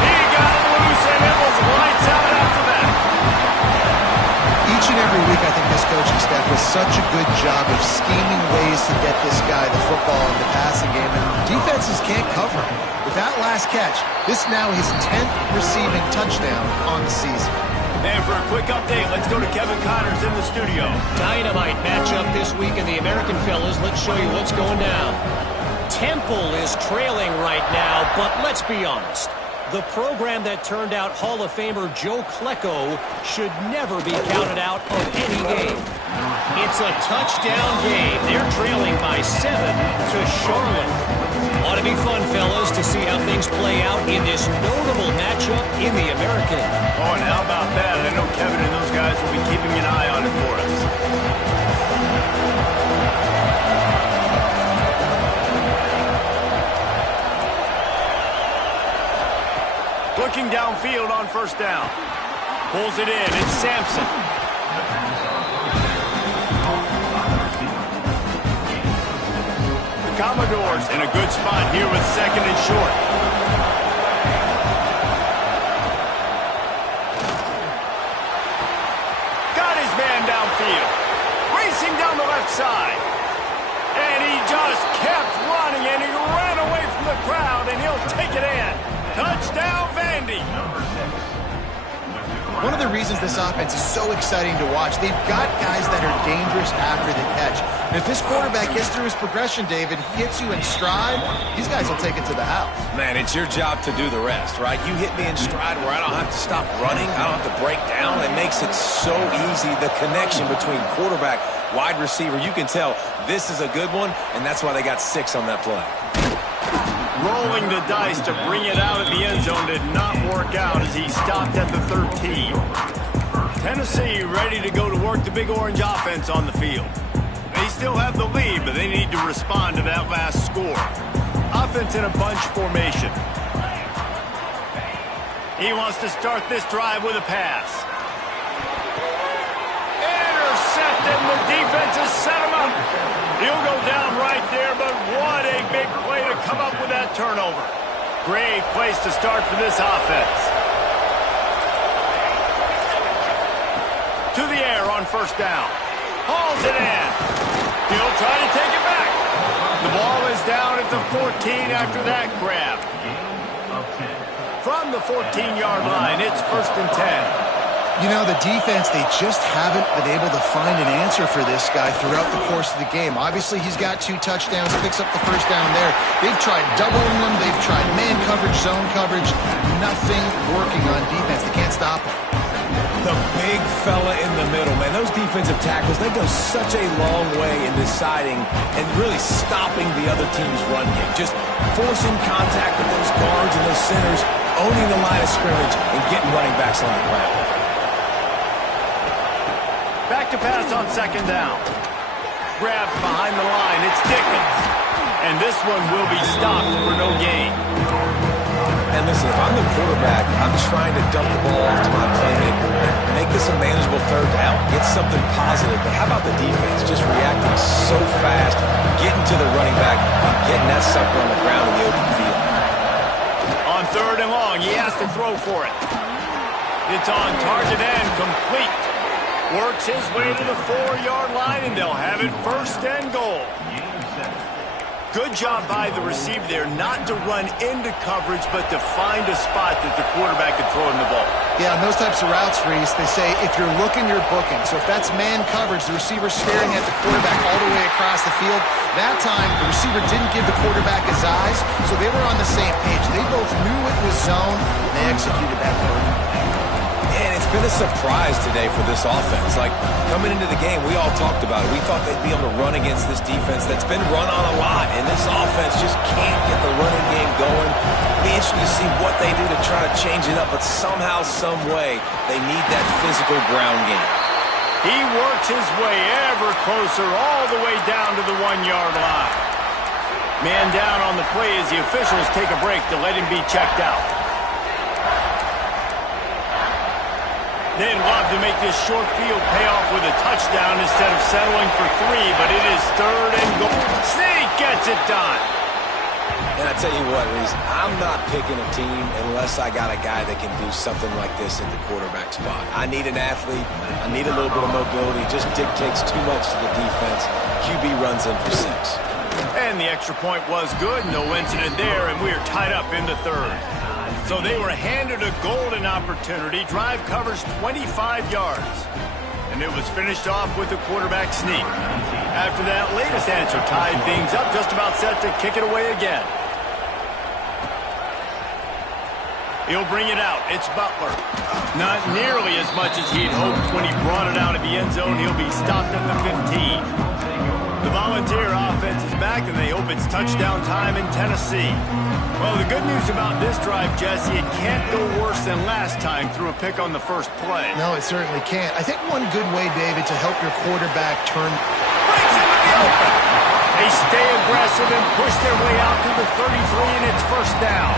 He got loose, and it was lights out after that. Each and every week, I think this coaching staff does such a good job of scheming ways to get this guy the football in the passing game, and defenses can't cover him. With that last catch, this is now his 10th receiving touchdown on the season. And for a quick update, let's go to Kevin Connors in the studio. Dynamite matchup this week in the American, fellas. Let's show you what's going down. Temple is trailing right now, but let's be honest. The program that turned out Hall of Famer Joe Klecko should never be counted out of any game. It's a touchdown game. They're trailing by 7 to Charlotte. Ought to be fun, fellas, to see how things play out in this notable matchup in the American. Oh, and how about that? I know Kevin and those guys will be keeping an eye on it for us. Looking downfield on first down. Pulls it in. It's Sampson. The Commodores in a good spot here with second and short. Got his man downfield. Racing down the left side. And he just kept running, and he ran away from the crowd, and he'll take it in. Touchdown, Vandy. One of the reasons this offense is so exciting to watch, they've got guys that are dangerous after the catch. And if this quarterback gets through his progression, David, he hits you in stride, these guys will take it to the house. Man, it's your job to do the rest, right? You hit me in stride where I don't have to stop running. I don't have to break down. It makes it so easy, the connection between quarterback, wide receiver. You can tell this is a good one, and that's why they got 6 on that play. Rolling the dice to bring it out of the end zone did not work out as he stopped at the 13. Tennessee ready to go to work the Big Orange offense on the field. They still have the lead, but they need to respond to that last score. Offense in a bunch formation. He wants to start this drive with a pass. and the defense has set him up. He'll go down right there, but what a big play to come up with that turnover. Great place to start for this offense. To the air on first down. Hauls it in. He'll try to take it back. The ball is down at the 14 after that grab. From the 14-yard line, it's 1st and 10. You know, the defense, they just haven't been able to find an answer for this guy throughout the course of the game. Obviously, he's got 2 touchdowns, picks up the first down there. They've tried doubling them. They've tried man coverage, zone coverage. Nothing working on defense. They can't stop him. The big fella in the middle, man. Those defensive tackles, they go such a long way in deciding and really stopping the other team's run game. Just forcing contact with those guards and those centers, owning the line of scrimmage, and getting running backs on the ground. Back to pass on 2nd down. Grabbed behind the line. It's Dickens. And this one will be stopped for no gain. And listen, if I'm the quarterback, I'm trying to dump the ball off to my playmaker and make this a manageable 3rd down. Get something positive. But how about the defense just reacting so fast, getting to the running back, and getting that sucker on the ground in the open field? On 3rd and long, he has to throw for it. It's on target and complete. Works his way to the 4-yard line, and they'll have it 1st and goal. Good job by the receiver there, not to run into coverage, but to find a spot that the quarterback can throw him the ball. Yeah, on those types of routes, Reese, they say if you're looking, you're booking. So if that's man coverage, the receiver's staring at the quarterback all the way across the field. That time, the receiver didn't give the quarterback his eyes, so they were on the same page. They both knew it was zone, and they executed that perfectly. And it's been a surprise today for this offense. Like, coming into the game, we all talked about it. We thought they'd be able to run against this defense that's been run on a lot, and this offense just can't get the running game going. It'll be interesting to see what they do to try to change it up, but somehow, some way, they need that physical ground game. He works his way ever closer all the way down to the 1-yard line. Man down on the play as the officials take a break to let him be checked out. They'd love to make this short field pay off with a touchdown instead of settling for 3, but it is 3rd and goal. Sneak gets it done. And I tell you what, Reese, I'm not picking a team unless I got a guy that can do something like this in the quarterback spot. I need an athlete. I need a little bit of mobility. Just dictates too much to the defense. QB runs in for 6. And the extra point was good. No incident there, and we are tied up in the 3rd. So they were handed a golden opportunity. Drive covers 25 yards. And it was finished off with a quarterback sneak. After that latest answer tied things up, just about set to kick it away again. He'll bring it out. It's Butler. Not nearly as much as he'd hoped when he brought it out of the end zone. He'll be stopped at the 15. The Volunteer offense is back, and they hope it's touchdown time in Tennessee. Well, the good news about this drive, Jesse, it can't go worse than last time through a pick on the first play. No, it certainly can't. I think one good way, David, to help your quarterback turn... Breaks into the open. They stay aggressive and push their way out to the 33, and it's 1st down.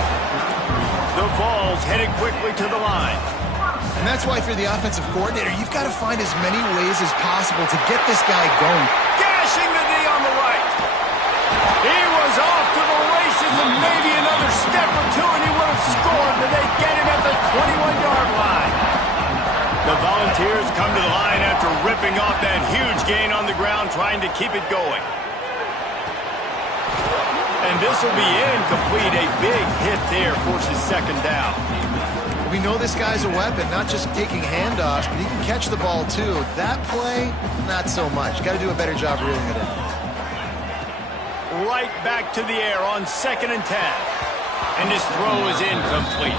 The Vols headed quickly to the line. And that's why, if you're the offensive coordinator, you've got to find as many ways as possible to get this guy going. Gashing the knee on the right. He was off to the races, and maybe another step or two, and he would have scored, but they get him at the 21-yard line. The Volunteers come to the line after ripping off that huge gain on the ground, trying to keep it going. And this will be incomplete. A big hit there forces 2nd down. We know this guy's a weapon, not just taking handoffs, but he can catch the ball too. That play, not so much. Got to do a better job reeling it in. Right back to the air on 2nd and 10. And his throw is incomplete.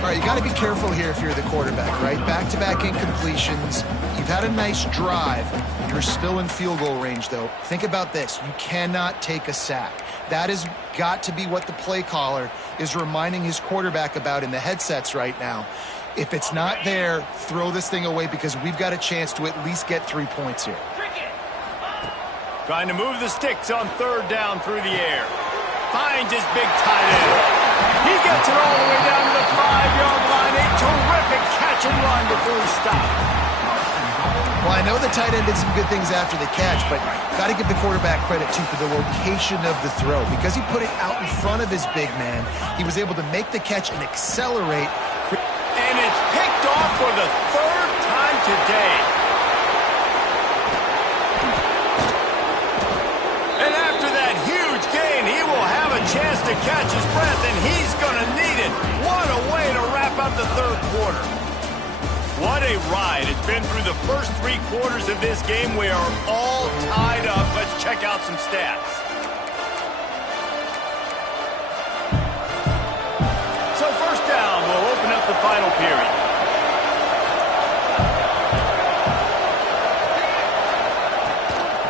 All right, you got to be careful here if you're the quarterback, right? Back-to-back incompletions. You've had a nice drive. You're still in field goal range, though. Think about this. You cannot take a sack. That has got to be what the play caller is reminding his quarterback about in the headsets right now. If it's not there, throw this thing away because we've got a chance to at least get 3 points here. Trying to move the sticks on 3rd down through the air. Finds his big tight end. He gets it all the way down to the 5-yard line. A terrific catch and run before he stopped. Well, I know the tight end did some good things after the catch, but got to give the quarterback credit, too, for the location of the throw. Because he put it out in front of his big man, he was able to make the catch and accelerate. And it's picked off for the third time today. And after that huge gain, he will have a chance to catch his breath, and he's going to need it. What a way to wrap up the third quarter. What a ride. It's been through the first 3 quarters of this game. We are all tied up. Let's check out some stats. So first down, we'll open up the final period.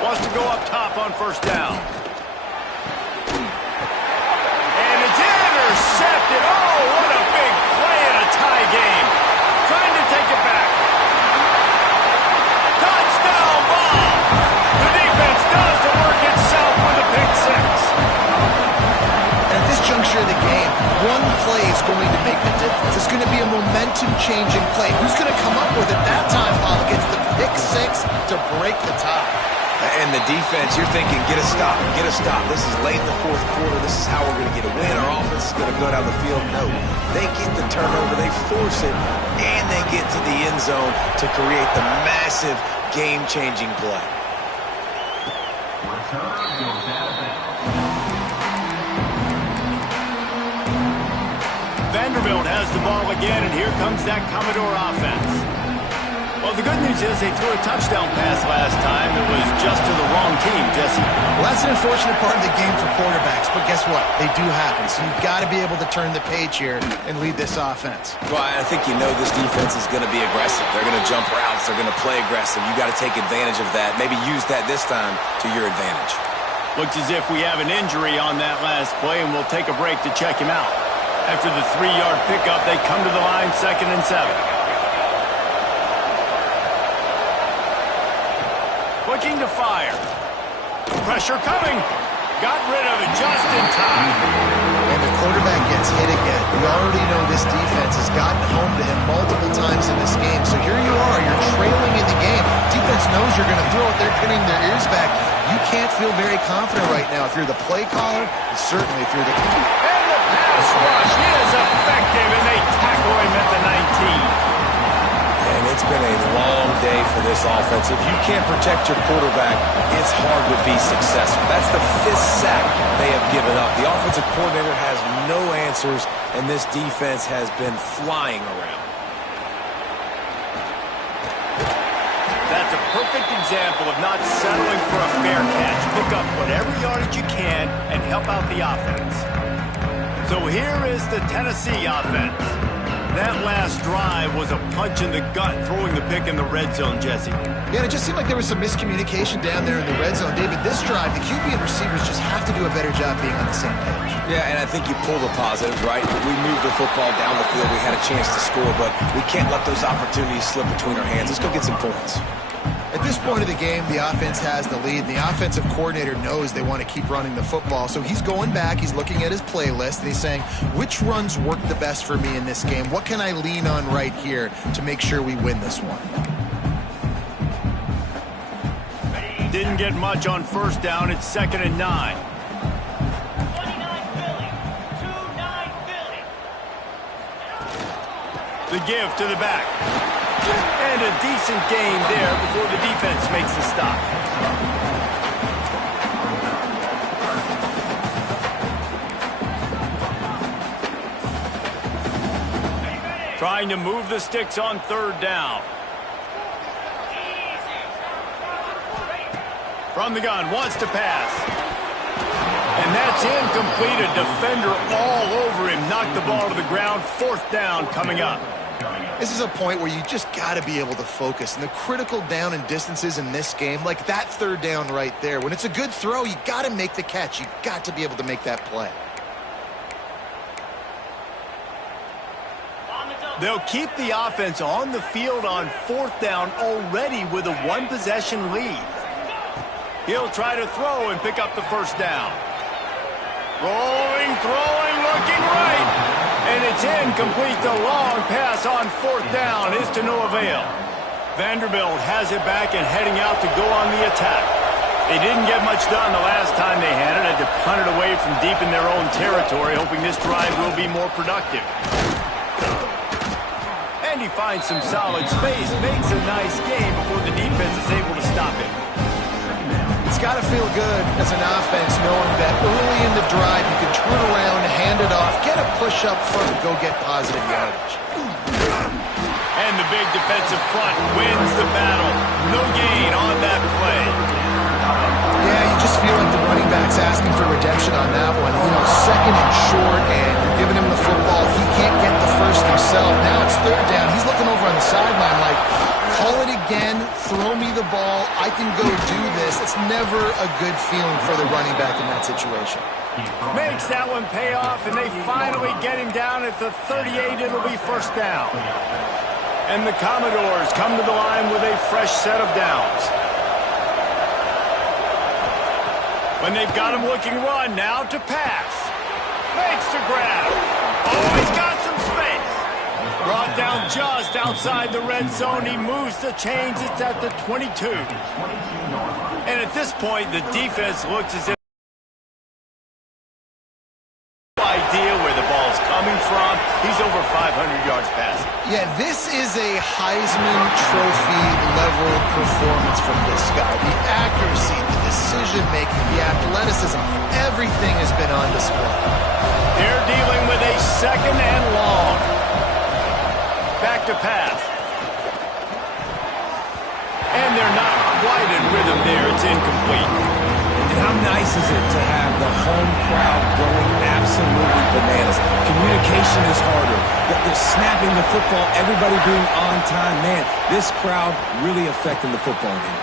Wants to go up top on first down. And it's intercepted. Oh, what a big play in a tie game. Trying to take it back. Touchdown ball. The defense does the work itself with a pick 6. At this juncture of the game, one play is going to make the difference. It's going to be a momentum-changing play. Who's going to come up with it that time, Paul? Gets the pick 6 to break the tie. And the defense, you're thinking, get a stop, get a stop. This is late in the fourth quarter. This is how we're going to get a win. Our offense is going to go down the field. No, they get the turnover, they force it, and they get to the end zone to create the massive game-changing play. Vanderbilt has the ball again, and here comes that Commodore offense. Well, the good news is they threw a touchdown pass last time. It was just to the wrong team, Jesse. Well, that's an unfortunate part of the game for quarterbacks, but guess what? They do happen, so you've got to be able to turn the page here and lead this offense. Well, I think you know this defense is going to be aggressive. They're going to jump routes. They're going to play aggressive. You got to take advantage of that. Maybe use that this time to your advantage. Looks as if we have an injury on that last play, and we'll take a break to check him out. After the 3-yard pickup, they come to the line, 2nd and 7. Looking to fire. Pressure coming. Got rid of it just in time. And the quarterback gets hit again. We already know this defense has gotten home to him multiple times in this game. So here you are. You're trailing in the game. Defense knows you're going to throw it. They're pinning their ears back. You can't feel very confident right now. If you're the play caller, and certainly if you're the... And the pass rush is effective, and they tackle him at the 19. And it's been a long day for this offense. If you can't protect your quarterback, it's hard to be successful. That's the 5th sack they have given up. The offensive coordinator has no answers, and this defense has been flying around. That's a perfect example of not settling for a fair catch. Pick up whatever yardage you can and help out the offense. So here is the Tennessee offense. That last drive was a punch in the gut, throwing the pick in the red zone, Jesse. Yeah, it just seemed like there was some miscommunication down there in the red zone. David, this drive, the QB and receivers just have to do a better job being on the same page. Yeah, and I think you pull the positives, right? We moved the football down the field. We had a chance to score, but we can't let those opportunities slip between our hands. Let's go get some points. At this point of the game, the offense has the lead. The offensive coordinator knows they want to keep running the football. So he's going back, he's looking at his playlist, and he's saying, which runs work the best for me in this game? What can I lean on right here to make sure we win this one? Didn't get much on first down. It's 2nd and 9. 29 Philly. 2-9 Philly. The give to the back. And a decent gain there before the defense makes the stop. Trying to move the sticks on 3rd down. From the gun, wants to pass. And that's incomplete. A defender all over him. Knocked the ball to the ground. 4th down coming up. This is a point where you just got to be able to focus. And the critical down and distances in this game, like that 3rd down right there, when it's a good throw, you got to make the catch. You got to be able to make that play. They'll keep the offense on the field on 4th down already with a 1-possession lead. He'll try to throw and pick up the 1st down. Rolling, throwing, looking right. And it's incomplete. The long pass on 4th down is to no avail. Vanderbilt has it back and heading out to go on the attack. They didn't get much done the last time they had it. Had to punt it away from deep in their own territory, hoping this drive will be more productive. And he finds some solid space, makes a nice game before the defense is able to stop it. It's got to feel good as an offense knowing that early in the drive you can turn around, hand it off, get a push up front, go get positive yardage. And the big defensive front wins the battle. No gain on that play. Yeah, you just feel like the running back's asking for redemption on that one. You know, second and short, and you're giving him the football. He can't get the first himself. Now it's third down. He's looking over on the sideline like, call it again, throw me the ball, I can go do this. It's never a good feeling for the running back in that situation. Makes that one pay off, and they finally get him down at the 38. It'll be first down. And the Commodores come to the line with a fresh set of downs. When they've got him looking run, now to pass. Makes the grab. Oh, he's got some space. Brought down just outside the red zone. He moves the chains. It's at the 22. And at this point, the defense looks as if no idea where the ball's coming from. He's over 500 yards passing. Yeah, this is a Heisman Trophy level performance from this guy. The accuracy, the decision-making, the athleticism, everything has been on display. They're dealing with a second and long. Back to pass. And they're not quite in rhythm there. It's incomplete. And how nice is it to have the home crowd going absolutely bananas? Communication is harder. They're snapping the football, everybody being on time. Man, this crowd really affecting the football game.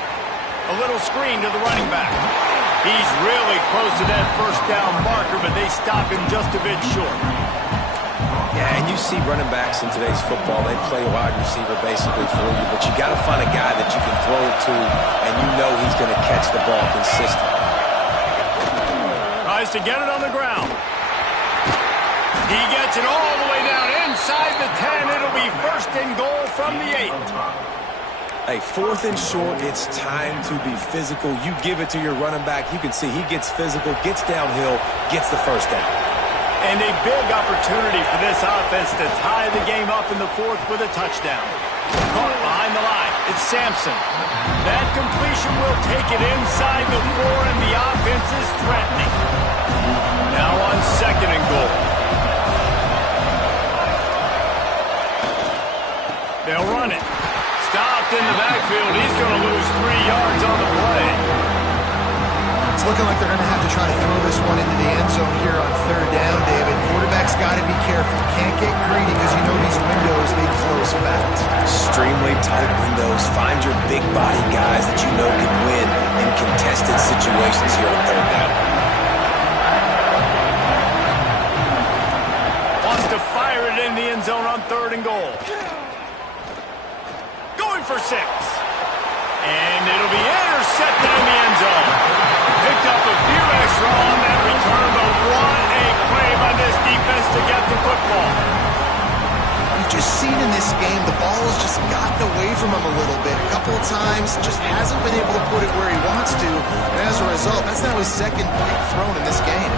A little screen to the running back. He's really close to that first down marker, but they stop him just a bit short. Yeah, and you see running backs in today's football, they play wide receiver basically for you, but you got to find a guy that you can throw it to, and you know he's going to catch the ball consistently. Tries to get it on the ground. He gets it all the way down inside the 10. It'll be first and goal from the 8. Hey, fourth and short, it's time to be physical. You give it to your running back. You can see he gets physical, gets downhill, gets the first down. And a big opportunity for this offense to tie the game up in the fourth with a touchdown. Caught behind the line. It's Sampson. That completion will take it inside the 4, and the offense is threatening. Now on second and goal. They'll run it. Stopped in the backfield. He's going to lose 3 yards on the play. It's looking like they're going to have to try to throw this one into the end zone here on third down, David. Quarterback's got to be careful. Can't get greedy because you know these windows, they close fast. Extremely tight windows. Find your big body guys that you know can win in contested situations here on third down. Wants to fire it in the end zone on third and goal. Going for 6. And it'll be intercepted in the end zone. Picked up a few extra on that return, but what a play by this defense to get the football. We've just seen in this game the ball has just gotten away from him a little bit. A couple of times, just hasn't been able to put it where he wants to. And as a result, that's now his second pick thrown in this game.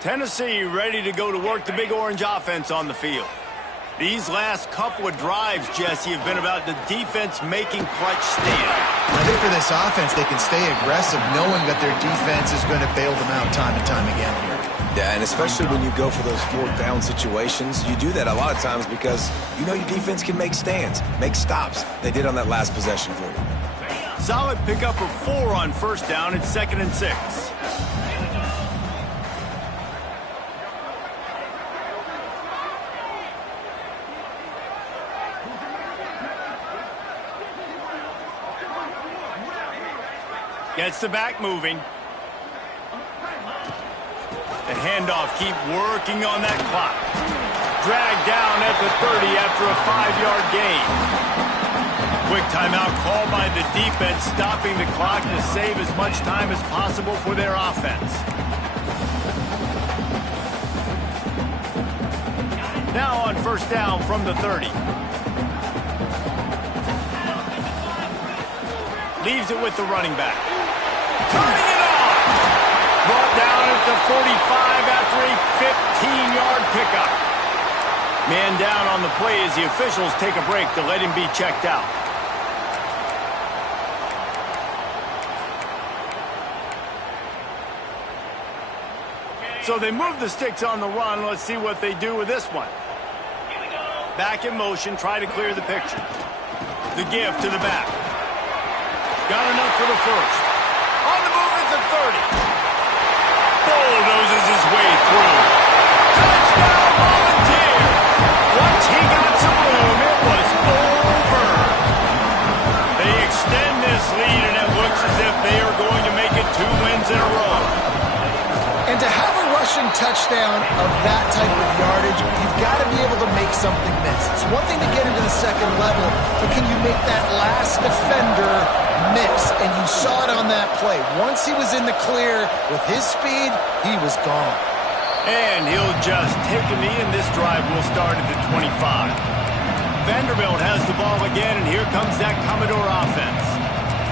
Tennessee ready to go to work the Big Orange offense on the field. These last couple of drives, Jesse, have been about the defense making clutch stand. I think for this offense, they can stay aggressive knowing that their defense is going to bail them out time and time again here. Yeah, and especially when you go for those fourth down situations, you do that a lot of times because you know your defense can make stands, make stops. They did on that last possession for you. Solid pickup of 4 on first down. It's 2nd and 6. Gets the back moving. The handoff, keep working on that clock. Dragged down at the 30 after a 5-yard gain. quick timeout called by the defense, stopping the clock to save as much time as possible for their offense. Now on first down from the 30. Leaves it with the running back. Turning it on! Brought down at the 45 after a 15-yard pickup. Man down on the play as the officials take a break to let him be checked out. So they move the sticks on the run. Let's see what they do with this one. Back in motion, try to clear the picture. The give to the back. Got enough for the first. On the move at the 30. Bulldozes his way through. Touchdown, Volunteers! Once he got some room, it was over. They extend this lead, and it looks as if they are going to make it 2 wins in a row. And to have a rushing touchdown of that type of yardage, you've got to be able to make something miss. It's one thing to get into the second level, but can you make that last defender miss? And you saw it on that play. Once he was in the clear with his speed, he was gone. And he'll just take a knee, and this drive will start at the 25. Vanderbilt has the ball again, and here comes that Commodore offense.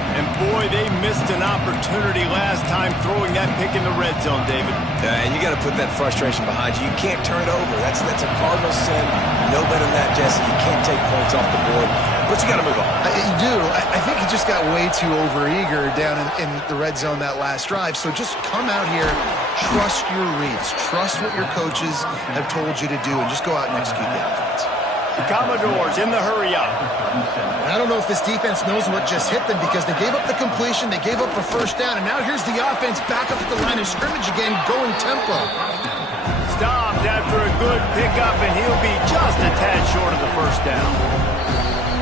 And boy, they missed an opportunity last time throwing that pick in the red zone, David. And you got to put that frustration behind you. You can't turn it over. That's a cardinal sin. No better than that, Jesse. You can't take points off the board. But you got to move on. You do. I think he just got way too overeager down in the red zone that last drive. So just come out here, trust your reads, trust what your coaches have told you to do, and just go out and execute the offense. The Commodores in the hurry-up. I don't know if this defense knows what just hit them because they gave up the completion, they gave up a first down, and now here's the offense back up at the line of scrimmage again, going tempo. Stopped after a good pickup, and he'll be just a tad short of the first down.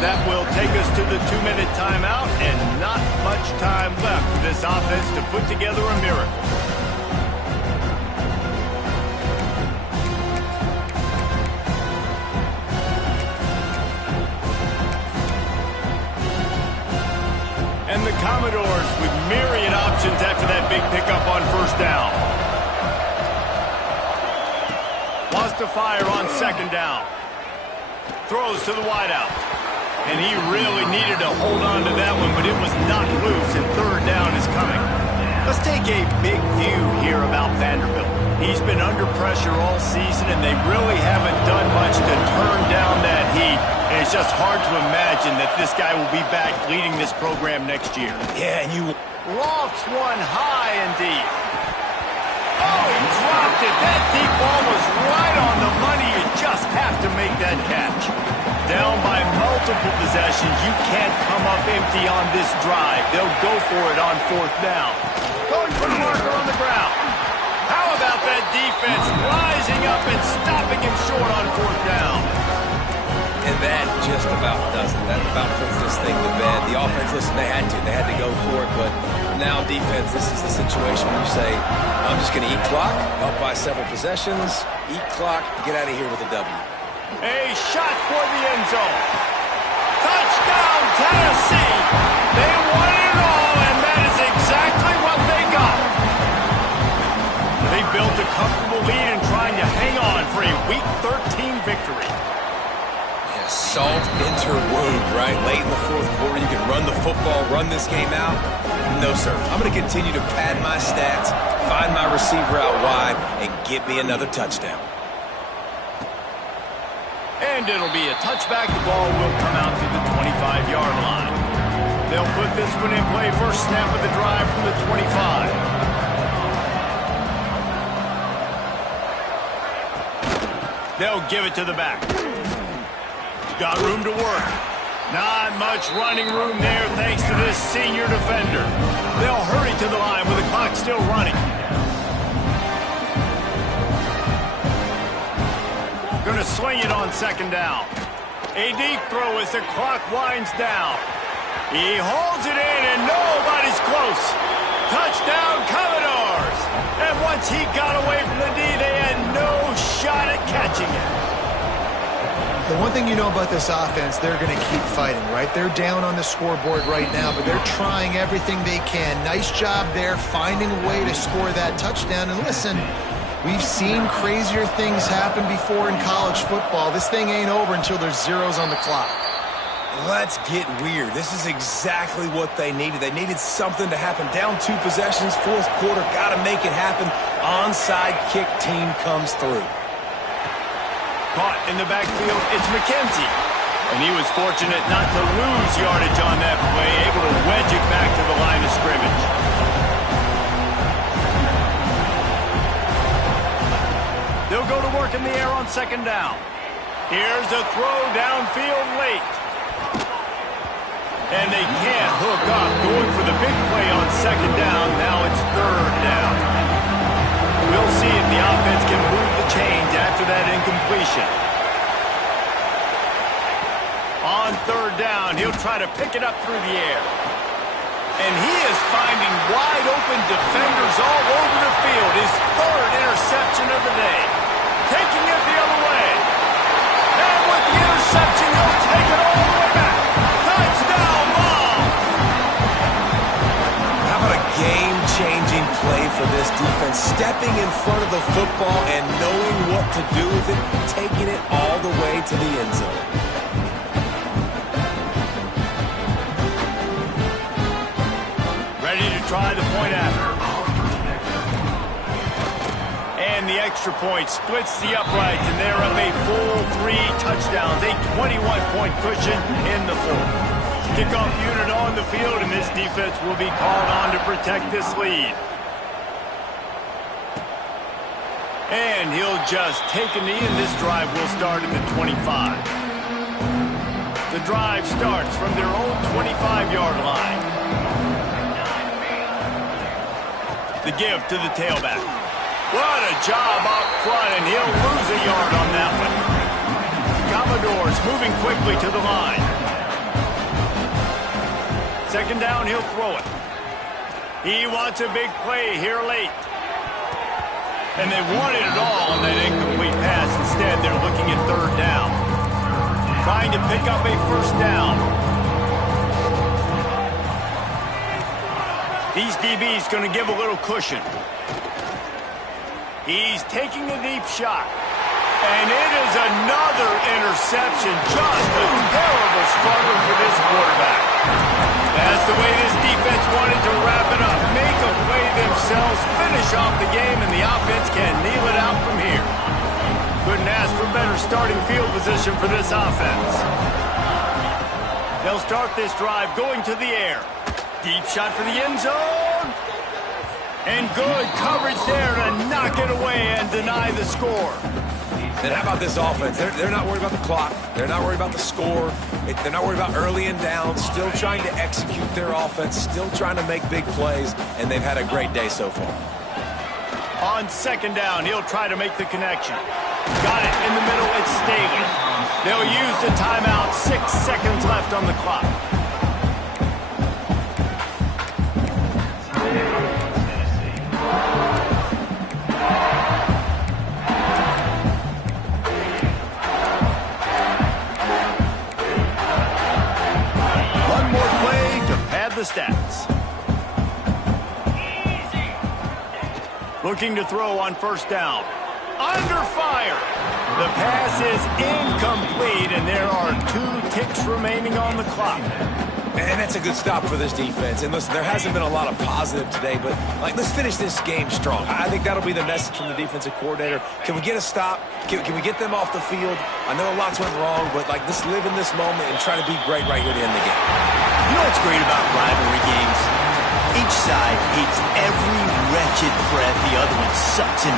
That will take us to the 2-minute timeout, and not much time left for this offense to put together a miracle. And the Commodores with myriad options after that big pickup on first down. Wants to fire on second down. Throws to the wideout. And he really needed to hold on to that one, but it was knocked loose, and third down is coming. Let's take a big view here about Vanderbilt. He's been under pressure all season, and they really haven't done much to turn down that heat. And it's just hard to imagine that this guy will be back leading this program next year. Yeah, and you Lofts one high and deep. Oh, he dropped it. That deep ball was right on the money. You just have to make that catch. Down by multiple possessions. You can't come up empty on this drive. They'll go for it on fourth down. Going for the marker on the ground. How about that defense rising up and stopping him short on fourth down? And that just about does it. That about puts this thing to bed. The offense, listen, they had to go for it, but now defense, this is the situation where you say, I'm just going to eat clock, up by several possessions, eat clock, get out of here with a W. A shot for the end zone. Touchdown, Tennessee. They wanted it all, and that is exactly what they got. They built a comfortable lead and trying to hang on for a Week 13 victory. Salt enter wound, right? Late in the fourth quarter, you can run the football, run this game out. No, sir. I'm going to continue to pad my stats, find my receiver out wide, and get me another touchdown. And it'll be a touchback. The ball will come out to the 25-yard line. They'll put this one in play. First snap of the drive from the 25. They'll give it to the back. Got room to work. Not much running room there thanks to this senior defender. They'll hurry to the line with the clock still running. Going to swing it on second down. A deep throw as the clock winds down. He holds it in and nobody's close. Touchdown Commodores. And once he got away from the D, they had no shot at catching it. The one thing you know about this offense, they're going to keep fighting, right? They're down on the scoreboard right now, but they're trying everything they can. Nice job there, finding a way to score that touchdown. And listen, we've seen crazier things happen before in college football. This thing ain't over until there's zeros on the clock. Let's get weird. This is exactly what they needed. They needed something to happen. Down 2 possessions, fourth quarter, got to make it happen. Onside kick team comes through. Caught in the backfield, it's McKenzie. And he was fortunate not to lose yardage on that play, able to wedge it back to the line of scrimmage. They'll go to work in the air on second down. Here's a throw downfield late. And they can't hook up, going for the big play on second down. Now it's third down. We'll see if the offense can move the chains after that incompletion. On third down, he'll try to pick it up through the air. And he is finding wide open defenders all over the field. His third interception of the day. Taking it the other way. And with the interception, he'll take it all the way back. Touchdown ball! How about a game-changing play for this defense? Stepping in front of the football and knowing what to do with it, taking it all the way to the end zone. Ready to try the point after. And the extra point splits the uprights, and they're up a full 3 touchdowns, a 21-point cushion in the fourth. Kickoff unit on the field, and this defense will be called on to protect this lead. And he'll just take a knee, and this drive will start at the 25. The drive starts from their own 25-yard line. The give to the tailback. What a job up front, and he'll lose a yard on that one. Commodores moving quickly to the line. Second down, he'll throw it. He wants a big play here late. And they wanted it all on that incomplete pass. Instead, they're looking at third down. Trying to pick up a first down. These DBs going to give a little cushion. He's taking a deep shot. And it is another interception. Just a terrible struggle for this quarterback. That's the way this defense wanted to wrap it up. Make a play themselves, finish off the game, and the offense can kneel it out from here. Couldn't ask for better starting field position for this offense. They'll start this drive going to the air. Deep shot for the end zone. And good coverage there to knock it away and deny the score. And how about this offense? They're not worried about the clock. They're not worried about the score. They're not worried about early and down. Still trying to execute their offense. Still trying to make big plays. And they've had a great day so far. On second down, he'll try to make the connection. Got it in the middle. It's Staley. They'll use the timeout. 6 seconds left on the clock. The stats. Looking to throw on first down. Under fire. The pass is incomplete, and there are 2 ticks remaining on the clock. And that's a good stop for this defense. And listen, there hasn't been a lot of positive today, but let's finish this game strong. I think that'll be the message from the defensive coordinator. Can we get a stop? Can we get them off the field? I know lots went wrong, but let's live in this moment and try to be great right here to end the game. You know what's great about rivalry games? Each side hates every wretched breath the other one sucks into